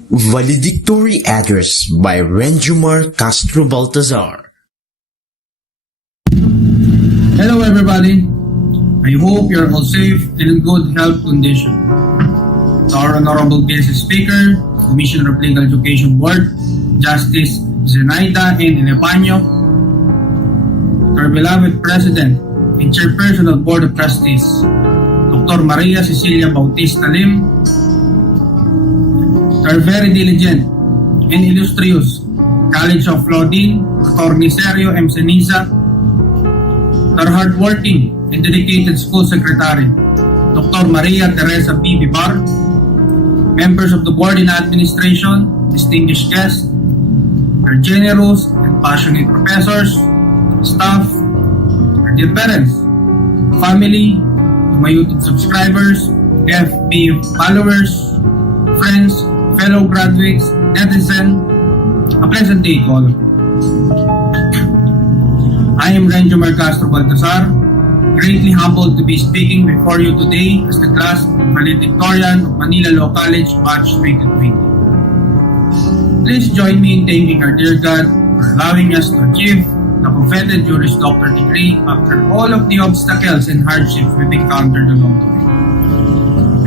Valedictory Address by Renjumar Castro Baltazar. Hello everybody. I hope you're all safe and in good health condition. To our Honorable Guest Speaker, Commissioner of Legal Education Board, Justice Zenaida N. Ilepaño, to our beloved President and Chairperson of Board of Trustees, Dr. Maria Cecilia Bautista Lim, to our very diligent and illustrious College of Law Dean, Attorney Sergio M. Ceniza, to our hardworking and dedicated school secretary, Dr. Maria Teresa B. Vivar, members of the board and administration, distinguished guests, our generous and passionate professors, staff, our dear parents, family, to my YouTube subscribers, FB followers, friends, fellow graduates, netizens, a pleasant day to all of you. I am Renjo Marcastro Baltasar, greatly humbled to be speaking before you today as the class of Valedictorian of Manila Law College Batch 2020. Please join me in thanking our dear God for allowing us to achieve the coveted Juris Doctor degree after all of the obstacles and hardships we've encountered along the way,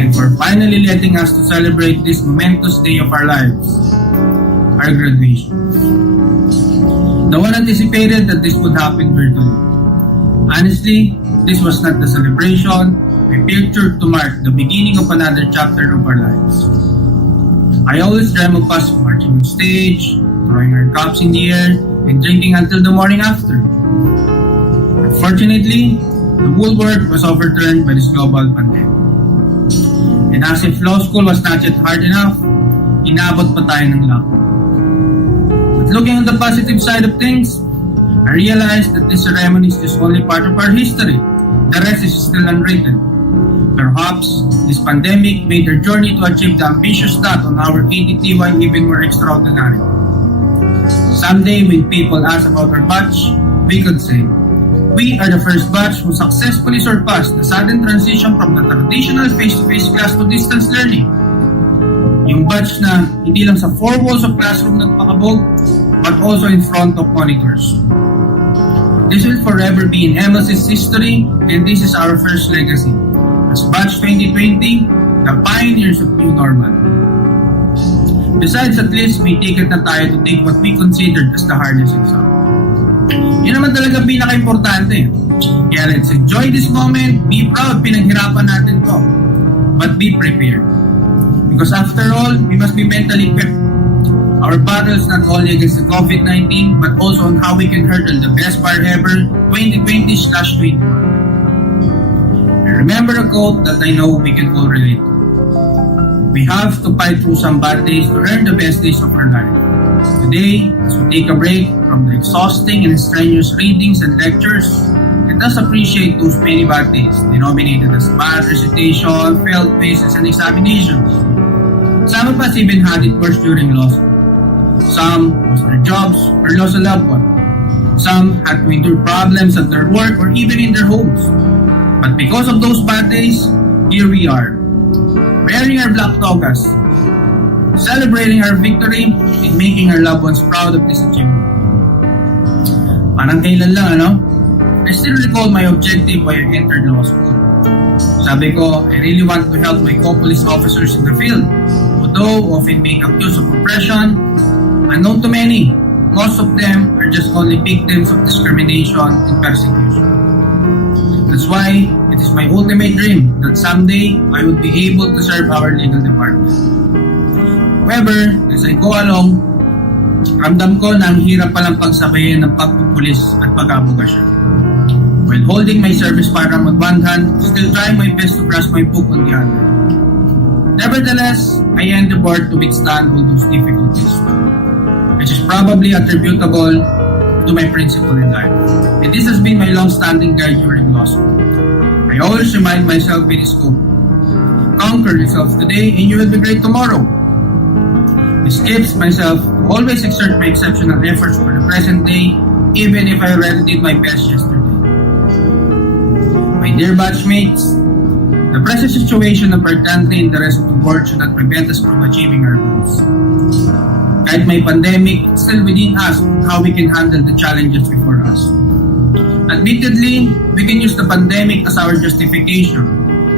and for finally letting us to celebrate this momentous day of our lives, our graduation. No one anticipated that this would happen virtually. Honestly, this was not the celebration we pictured to mark the beginning of another chapter of our lives. I always dream of us marching on stage, throwing our cups in the air, and drinking until the morning after. Unfortunately, the whole world was overturned by this global pandemic. And as if law school was not yet hard enough, inabot pa tayo ng lockdown. But looking on the positive side of things, I realized that this ceremony is just only part of our history. The rest is still unwritten. Perhaps this pandemic made our journey to achieve the ambitious dot on our ATTY even more extraordinary. Someday when people ask about our batch, we could say, we are the first batch who successfully surpassed the sudden transition from the traditional face-to-face class to distance learning. Yung batch na hindi lang sa four walls of classroom nagpakabog, but also in front of monitors. This will forever be in MLC's history, and this is our first legacy. As Batch 2020, the pioneers of new normal. Besides, at least may ticket na tayo to take what we considered as the hardest exam. Yun naman talaga pinaka-importante. Kaya let's enjoy this moment, be proud, pinaghirapan natin to. But be prepared. Because after all, we must be mentally equipped. Our battles not only against the COVID-19, but also on how we can hurdle the best part ever, 2020/21. I remember a quote that I know we can all relate to. We have to fight through some bad days to earn the best days of our life. Today, as we take a break from the exhausting and strenuous readings and lectures, let us appreciate those many bad days, denominated as bad recitation, failed quizzes, and examinations. Some of us even had it worse during law school. Some lost their jobs or lost a loved one. Some had to endure problems at their work or even in their homes. But because of those bad days, here we are, wearing our black togas, celebrating our victory, and making our loved ones proud of this achievement. Parang kailan lang, ano? I still recall my objective when I entered law school. Sabi ko, I really want to help my co-police officers in the field, who though often make accused of oppression, unknown to many, most of them are just only victims of discrimination and persecution. That's why it is my ultimate dream that someday I would be able to serve our legal department. However, as I go along, ramdam ko na ang hirap palang pagsabayin ng pagpupulis at pag-abogasyon. While holding my service firearm on one hand, still trying my best to grasp my book on the other. Nevertheless, I endeavored to withstand all those difficulties, which is probably attributable to my principle in life. And this has been my long-standing guide during law school. I always remind myself with this quote, conquer yourself today and you will be great tomorrow. This keeps myself to always exert my exceptional efforts for the present day, even if I already did my best yesterday. My dear batchmates, the present situation of our country and the rest of the world should not prevent us from achieving our goals. Kahit may pandemic, it's still within us how we can handle the challenges before us. Admittedly, we can use the pandemic as our justification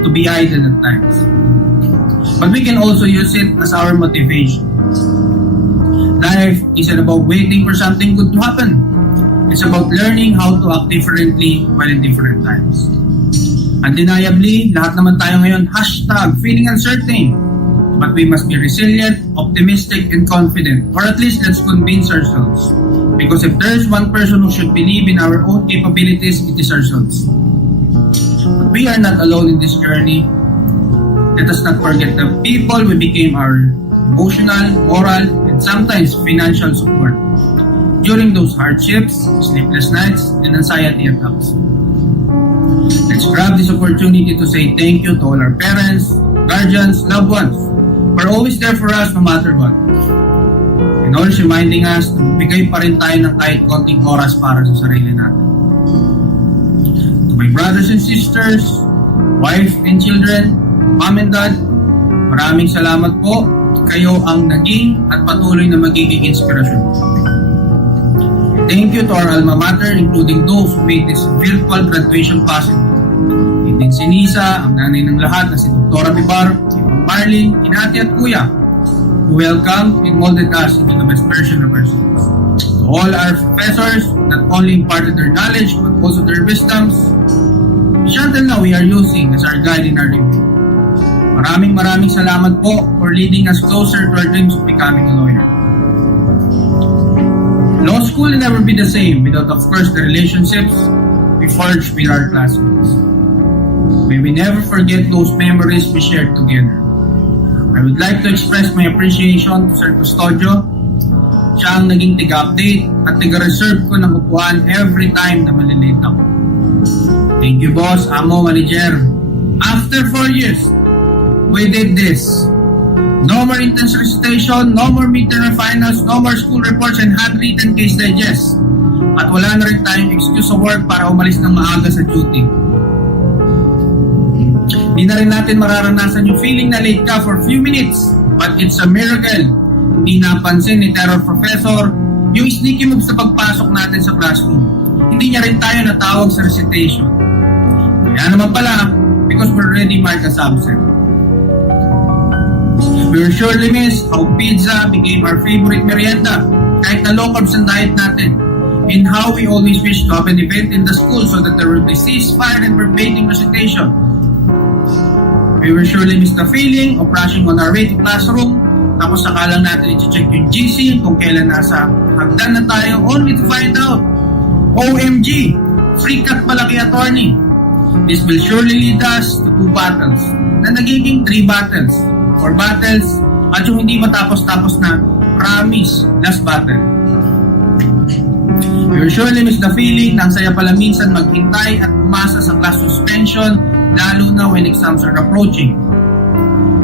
to be idle at times. But we can also use it as our motivation. Life isn't about waiting for something good to happen. It's about learning how to act differently while in different times. Undeniably, lahat naman tayo ngayon #feeling uncertain. But we must be resilient, optimistic, and confident. Or at least let's convince ourselves. Because if there is one person who should believe in our own capabilities, it is ourselves. But we are not alone in this journey. Let us not forget the people who became our emotional, moral, and sometimes financial support during those hardships, sleepless nights, and anxiety attacks. Let's grab this opportunity to say thank you to all our parents, guardians, loved ones who are always there for us no matter what. And always reminding us na magbigay pa rin tayo ng kahit konting oras para sa sarili natin. To my brothers and sisters, wife and children, mom and dad, maraming salamat po. Kayo ang naging at patuloy na magiging inspirasyon. Thank you to our alma mater, including those who made this virtual graduation possible. Hindi si Nisa, ang nanay ng lahat na si Dr. Bibar, si Ma'am Marlene, Kinati at Kuya, who welcomed and molded us into the best version of ourselves. To all our professors, not only imparted their knowledge, but also their wisdoms, which until now we are using as our guide in our review. Maraming salamat po for leading us closer to our dreams of becoming a lawyer. Law school will never be the same without, of course, the relationships we forged with our classmates. May we never forget those memories we shared together. I would like to express my appreciation to Sir Custodio. Siya ang naging tiga-update at tiga-reserve ko ng upuan every time na malilate ako. Thank you, boss, amo, manager. After 4 years, we did this. No more intense recitation, no more midterm finals, no more school reports and handwritten case digest. At wala na rin tayong excuse sa work para umalis ng maaga sa duty. Hindi na rin natin mararanasan yung feeling na late ka for a few minutes, but it's a miracle. Hindi napansin ni Terror Professor yung sneaky move sa pagpasok natin sa classroom. Hindi niya rin tayo natawag sa recitation. Kaya naman pala, because we're already marked as absent. We were surely missed how pizza became our favorite merienda, kahit na low carbs ang diet natin, and how we always wish to have an event in the school so that there will be ceasefire and verbatim recitation. We will surely miss the feeling of rushing on our way to classroom, tapos saka lang natin i-check yung GC kung kailan nasa hagdan na tayo, only to find out, OMG, free cut pala kay attorney. This will surely lead us to 2 battles, na nagiging 3 battles, 4 battles, at yung hindi matapos-tapos na promise, last battle. We will surely miss the feeling na ang saya pala minsan maghintay at umasa sa class suspension, lalo na when exams are approaching.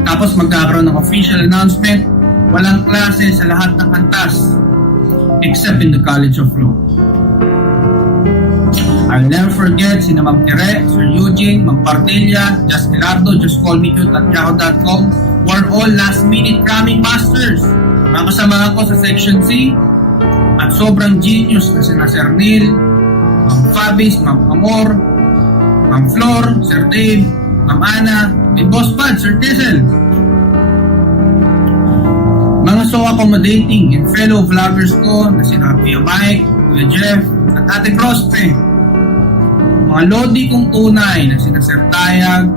Tapos magkakaroon ng official announcement, walang klase sa lahat ng antas, except in the College of Law. I'll never forget sina Ma'am Tere, Sir Eugene, Ma'am Pardilla, Just Milardo, Just Call Me Cute at Yahoo.com were all last-minute cramming masters. Mga kasama ko sa Section C at sobrang genius na sina Sir Neil, Ma'am Fabis, Ma'am Amor, Ma'am Flor, Sir Dave, Ma'am Ana, may Boss Pad, Sir Tessel. Mga so accommodating and fellow vloggers ko na sina Kuya Mike, Kuya Jeff, at Ate Crospe. Mga lodi kong tunay na sina Sir Tayag,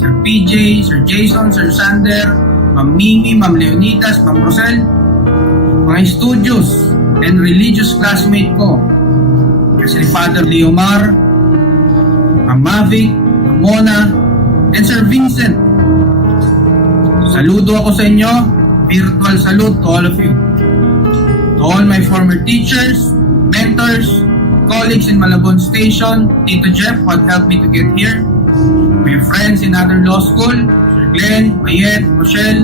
Sir PJ, Sir Jason, Sir Sander, Ma'am Mimi, Ma'am Leonidas, Ma'am Rosel, mga studios and religious classmate ko, si Father Leomar, Ma'am Mavic, Ma'am Mona, and Sir Vincent. Saludo ako sa inyo, virtual salute to all of you. To all my former teachers, mentors, colleagues in Malabon Station, Tito Jeff, who had helped me to get here, my friends in other law school, Sir Glenn, Mayet, Rochelle,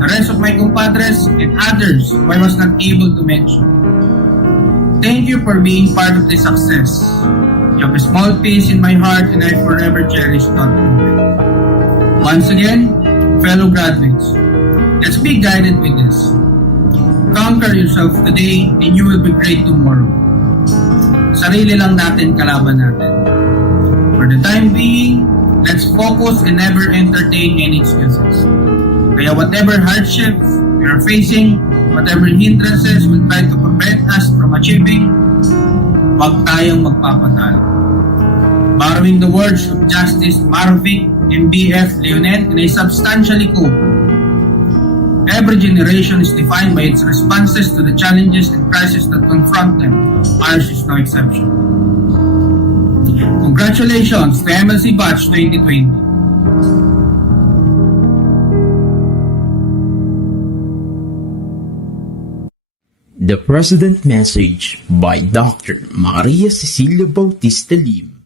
the rest of my compadres, and others who I was not able to mention. Thank you for being part of this success. You have a small piece in my heart and I forever cherish that moment. Once again, fellow graduates, let's be guided with this. Conquer yourself today and you will be great tomorrow. Sarili lang natin kalaban natin. For the time being, let's focus and never entertain any excuses. Kaya whatever hardships we are facing, whatever hindrances will try to prevent us from achieving, huwag tayong magpapatalo. Borrowing the words of Justice Marvic MBF Leonet in a substantially quote, every generation is defined by its responses to the challenges and crises that confront them. Ours is no exception. Congratulations to MLC Batch 2020. The President Message by Dr. Maria Cecilia Bautista Lim.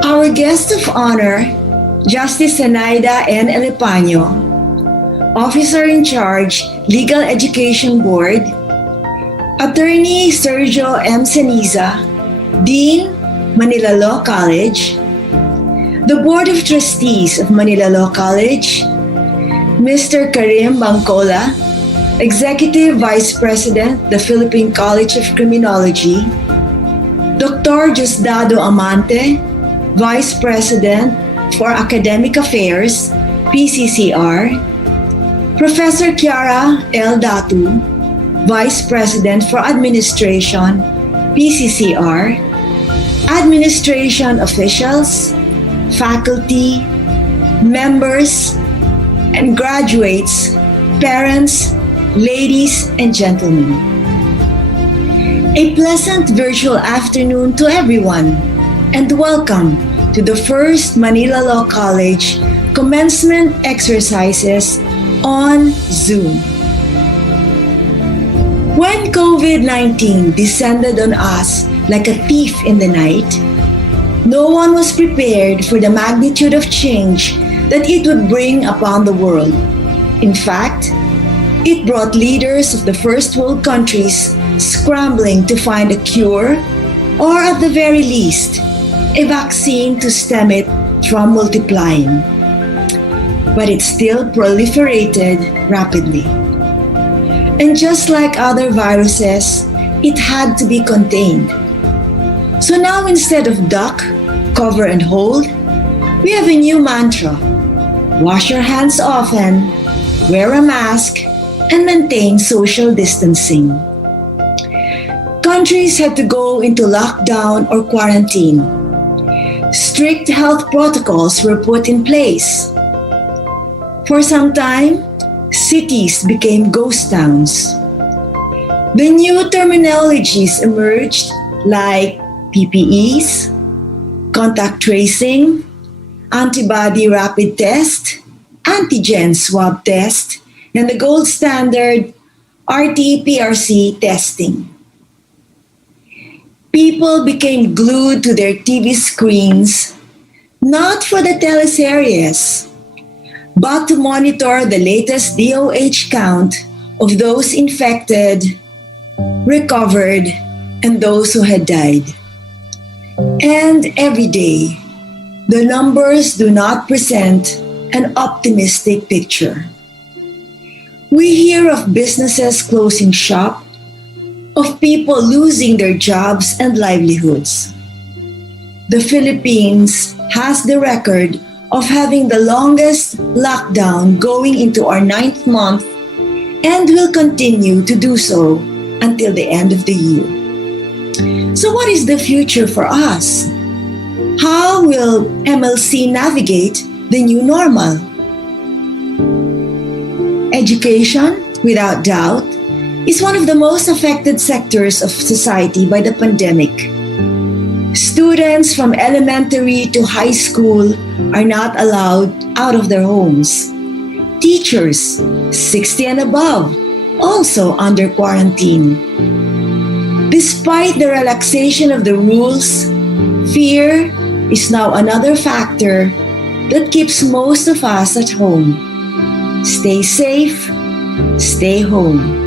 Our guest of honor, Justice Zenaida N. Elepaño, Officer in Charge, Legal Education Board, Attorney Sergio M. Ceniza, Dean, Manila Law College, the Board of Trustees of Manila Law College, Mr. Karim Bangcola, Executive Vice President, the Philippine College of Criminology, Dr. Diosdado Amante, Vice President for Academic Affairs, PCCR, Professor Kiara L. Datu, Vice President for Administration, PCCR, administration officials, faculty, members, and graduates, parents, ladies and gentlemen. A pleasant virtual afternoon to everyone, and welcome to the first Manila Law College Commencement Exercises on Zoom. When COVID-19 descended on us like a thief in the night, no one was prepared for the magnitude of change that it would bring upon the world. In fact, it brought leaders of the first world countries scrambling to find a cure, or at the very least, a vaccine to stem it from multiplying. But it still proliferated rapidly. And just like other viruses, it had to be contained. So now instead of duck, cover and hold, we have a new mantra. Wash your hands often, wear a mask, and maintain social distancing. Countries had to go into lockdown or quarantine. Strict health protocols were put in place. For some time, cities became ghost towns. The new terminologies emerged like PPEs, contact tracing, antibody rapid test, antigen swab test, and the gold standard RT-PCR testing. People became glued to their TV screens, not for the teleseries, but to monitor the latest DOH count of those infected, recovered, and those who had died. And every day, the numbers do not present an optimistic picture. We hear of businesses closing shop, of people losing their jobs and livelihoods. The Philippines has the record of having the longest lockdown going into our 9th month and will continue to do so until the end of the year. So what is the future for us? How will MLC navigate the new normal? Education, without doubt, is one of the most affected sectors of society by the pandemic. Students from elementary to high school are not allowed out of their homes. Teachers, 60 and above, also under quarantine. Despite the relaxation of the rules, fear is now another factor that keeps most of us at home. Stay safe, stay home.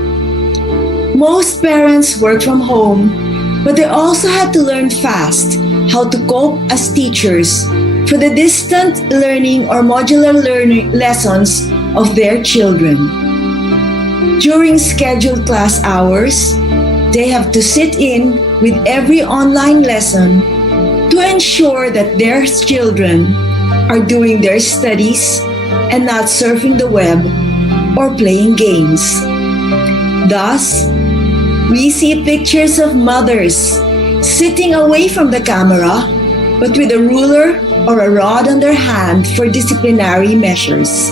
Most parents work from home, but they also had to learn fast how to cope as teachers for the distant learning or modular learning lessons of their children. During scheduled class hours, they have to sit in with every online lesson to ensure that their children are doing their studies and not surfing the web or playing games. Thus, we see pictures of mothers sitting away from the camera, but with a ruler or a rod on their hand for disciplinary measures.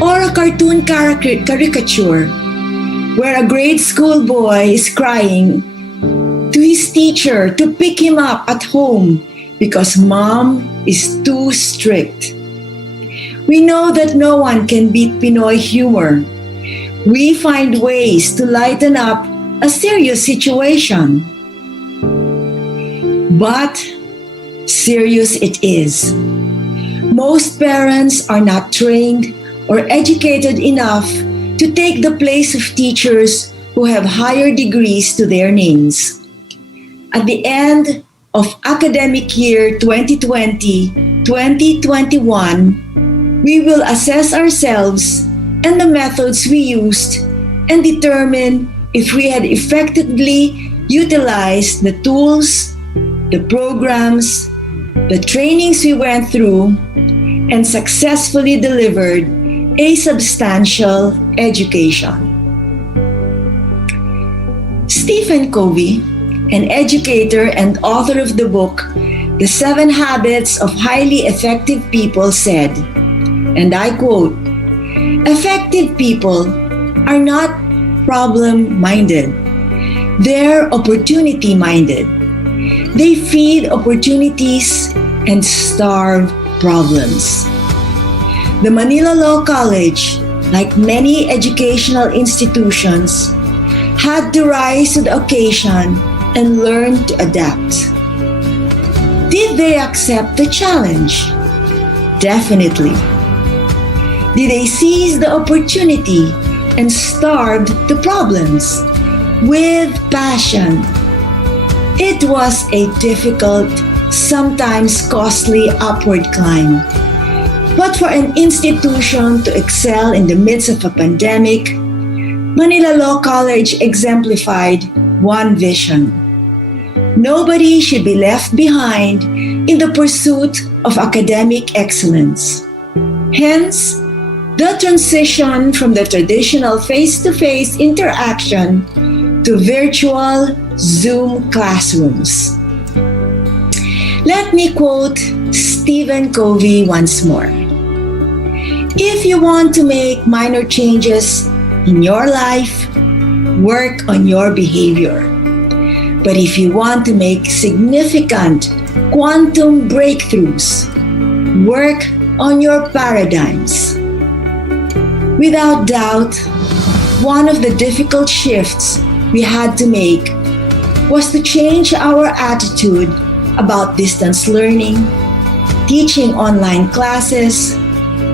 Or a cartoon caricature where a grade school boy is crying to his teacher to pick him up at home because mom is too strict. We know that no one can beat Pinoy humor. We find ways to lighten up a serious situation. But serious it is. Most parents are not trained or educated enough to take the place of teachers who have higher degrees to their names. At the end of academic year 2020-2021, we will assess ourselves and the methods we used and determine if we had effectively utilized the tools, the programs, the trainings we went through, and successfully delivered a substantial education. Stephen Covey, an educator and author of the book, The 7 Habits of Highly Effective People, said, and I quote, "Effective people are not problem-minded. They're opportunity-minded. They feed opportunities and starve problems." The Manila Law College, like many educational institutions, had to rise to the occasion and learn to adapt. Did they accept the challenge? Definitely. Did they seize the opportunity and starve the problems? With passion. It was a difficult, sometimes costly upward climb. But for an institution to excel in the midst of a pandemic, Manila Law College exemplified one vision. Nobody should be left behind in the pursuit of academic excellence. Hence, the transition from the traditional face-to-face interaction to virtual Zoom classrooms. Let me quote Stephen Covey once more. If you want to make minor changes in your life, work on your behavior. But if you want to make significant quantum breakthroughs, work on your paradigms. Without doubt, one of the difficult shifts we had to make was to change our attitude about distance learning, teaching online classes,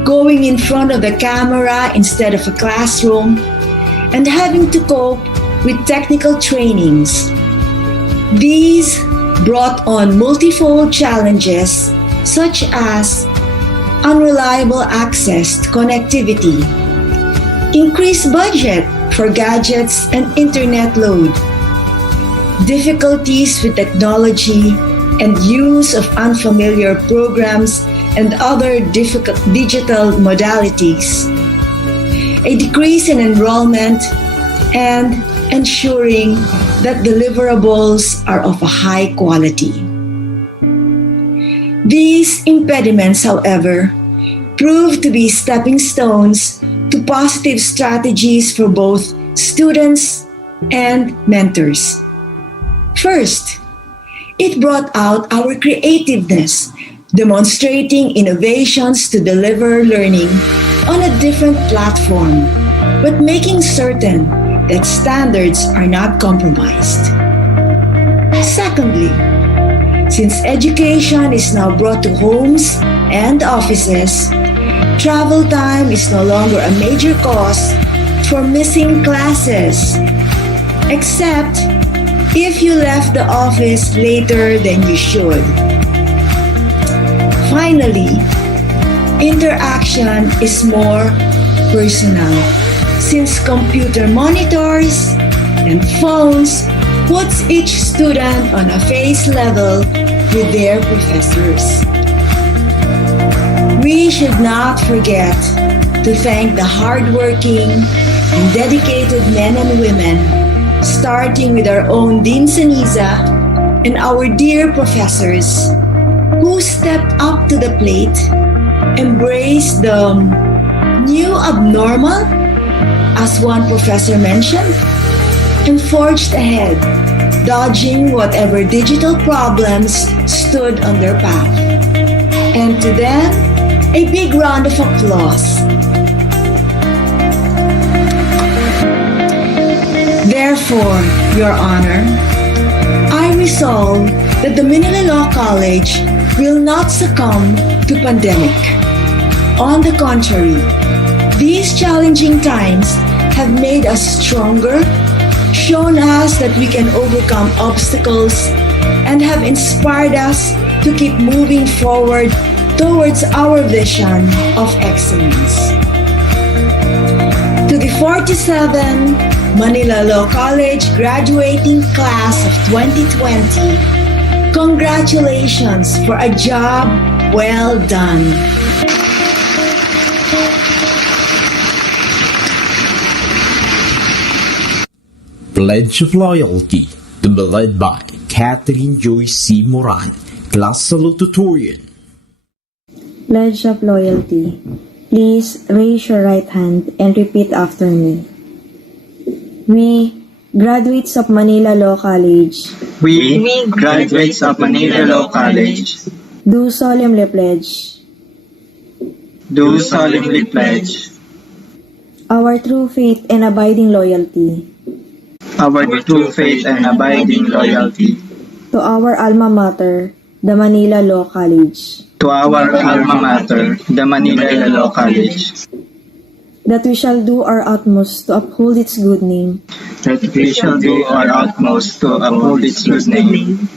going in front of the camera instead of a classroom, and having to cope with technical trainings. These brought on multifold challenges such as unreliable access to connectivity, increased budget for gadgets and internet load, difficulties with technology and use of unfamiliar programs and other difficult digital modalities, a decrease in enrollment, and ensuring that deliverables are of a high quality. These impediments, however, proved to be stepping stones to positive strategies for both students and mentors. First, it brought out our creativeness, demonstrating innovations to deliver learning on a different platform, but making certain that standards are not compromised. Secondly, since education is now brought to homes and offices, travel time is no longer a major cause for missing classes, except if you left the office later than you should. Finally, interaction is more personal since computer monitors and phones puts each student on a face level with their professors. We should not forget to thank the hardworking and dedicated men and women, starting with our own Dean Saniza and our dear professors who stepped up to the plate, embraced the new abnormal, as one professor mentioned, and forged ahead, dodging whatever digital problems stood on their path. And to them, a big round of applause. Therefore, Your Honor, I resolve that the Manila Law College will not succumb to pandemic. On the contrary, these challenging times have made us stronger, shown us that we can overcome obstacles, and have inspired us to keep moving forward towards our vision of excellence. To the 47 Manila Law College graduating class of 2020, congratulations for a job well done. Pledge of Loyalty to be led by Catherine Joyce C. Moran, Class Salutatorian. Pledge of Loyalty. Please raise your right hand and repeat after me. We, graduates of Manila Law College, We, graduates of Manila Law College, do solemnly pledge do solemnly pledge our true faith and abiding loyalty our true faith and abiding loyalty to our alma mater, the Manila Law College, to our alma mater, the Manila Law College, that we shall do our utmost to uphold its good name that we shall do our utmost to uphold its good name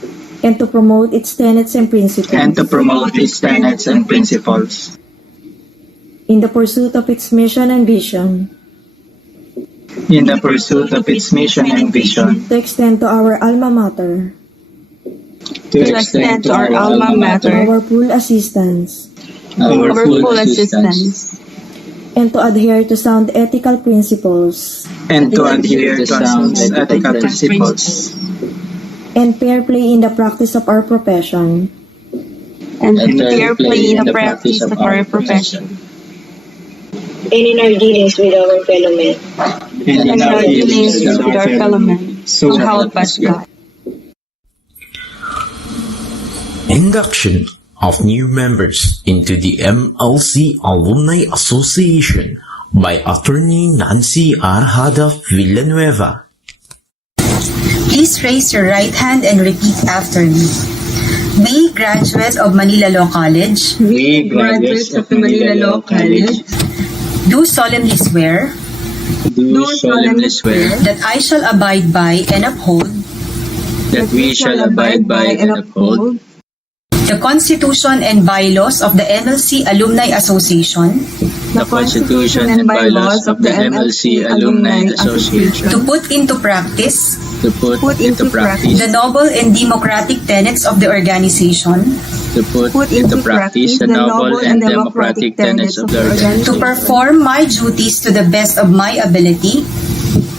and to promote its tenets and principles and to promote its tenets and principles in the pursuit of its mission and vision, in the pursuit of its mission and vision, to extend to our alma mater to extend to our alma mater our full assistance our full assistance, and to adhere to sound ethical principles and to adhere to sound ethical principles and fair play in the practice of our profession, and fair play in the practice of our profession, and in our dealings with our fellow men. and in our dealings with our fellow men. So help us God. Induction of new members into the MLC Alumni Association by Attorney Nancy Arjada Villanueva. Please raise your right hand and repeat after me. We, graduates of Manila Law College, We, graduates of the Manila Law College, do solemnly swear do solemnly swear that I shall abide by and uphold that we shall abide by and uphold the Constitution and bylaws of the MLC Alumni Association, the Constitution and bylaws of the MLC Alumni Association, to put into practice to put into practice the noble and democratic tenets of the organization, to put into practice the noble and democratic tenets of the to organization, perform my duties to the best of my ability,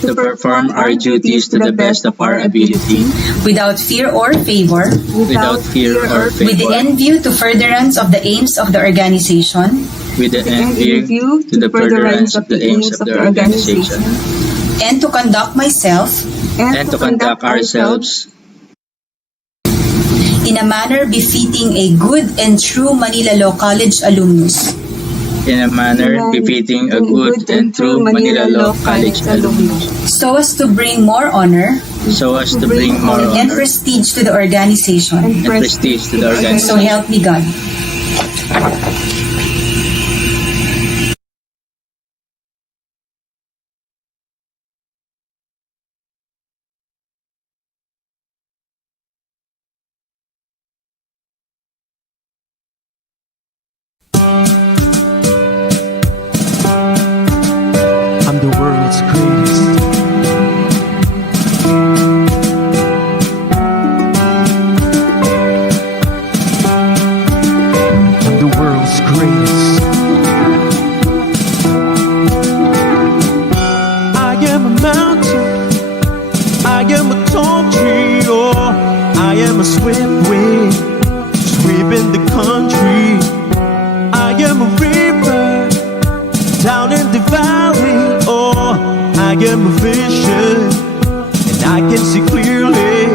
to perform our duties to the best of our ability, without fear or favor, without fear or with the favor, end view to furtherance of the aims of the organization, with the end view to the furtherance of the aims of the organization, and to conduct myself and to conduct ourselves in a manner befitting a good and true Manila Law College alumnus, in a manner befitting a good and true Manila Law College alumnus, so as to bring more honor so as to bring more and honor prestige to the organization. and prestige to the So organization. help me God. I'm the world's greatest. I'm the world's greatest. I am a mountain. I am a tall tree. Oh, I am a swift wind, sweeping the country. I am a river down in the valley. Oh, I am a vision, and I can see clearly.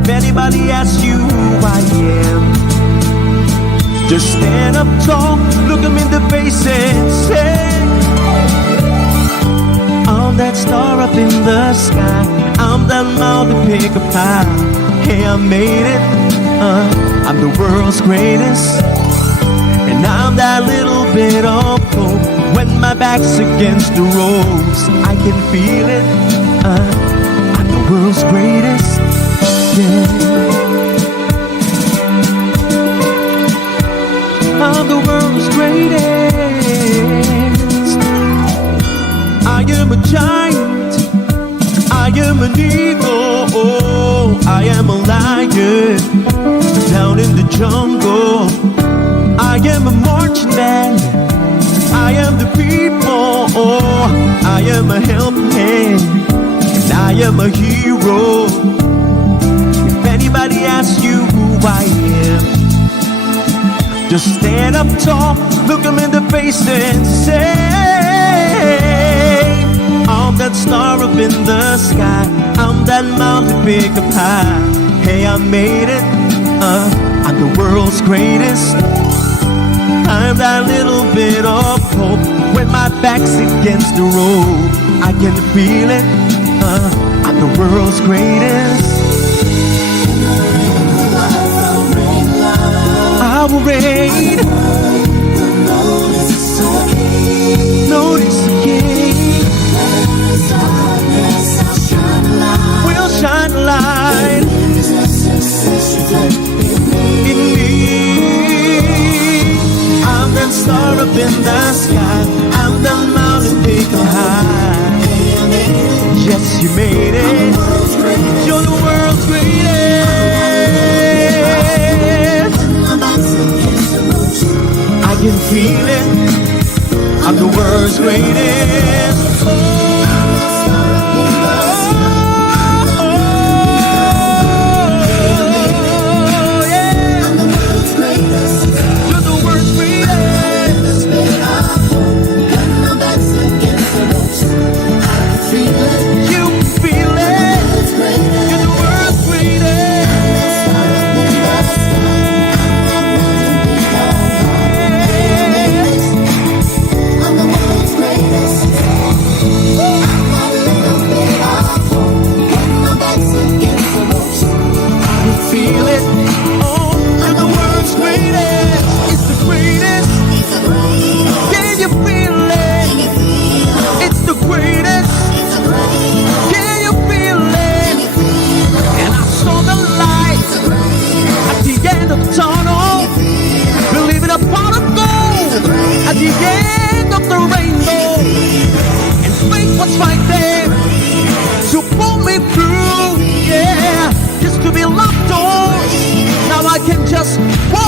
If anybody asks you who I am, Just stand up tall, look him in the face and say, I'm that star up in the sky, I'm that mountain pick up high. Hey, I made it, I'm the world's greatest. And I'm that little bit of hope. When my back's against the ropes, I can feel it, I'm the world's greatest, yeah. I'm the world's greatest. I am a giant, I am an eagle, oh, I am a lion down in the jungle. I am a marching band, I am the people, oh, I am a helping hand, and I am a hero. If anybody asks you who I am, just stand up tall, look them in the face and say, I'm that star up in the sky, I'm that mountain big up high. Hey, I made it, I'm the world's greatest. I'm that little bit of hope. When my back's against the road, I can feel it, I'm the world's greatest. I will reign. Notice the King. We'll shine a light in me. I'm that star up in the sky, I'm the mountain big and high. Yes, you made it. You're the world's greatest. I can feel it, I'm the world's greatest. Oh, yeah. I'm the world's greatest. You're the world's greatest. When my back's against the ropes, I can feel it. You can feel it. You're the world's greatest. Feel it, oh, you're the world's greatest. It's the greatest. Can you feel it? It's the greatest. Can you feel it? And I saw the light at the end of the tunnel. Believe it upon a goal at the end of the rainbow. And faith was right there to pull me through, yeah. Just to be locked on. Now I can just walk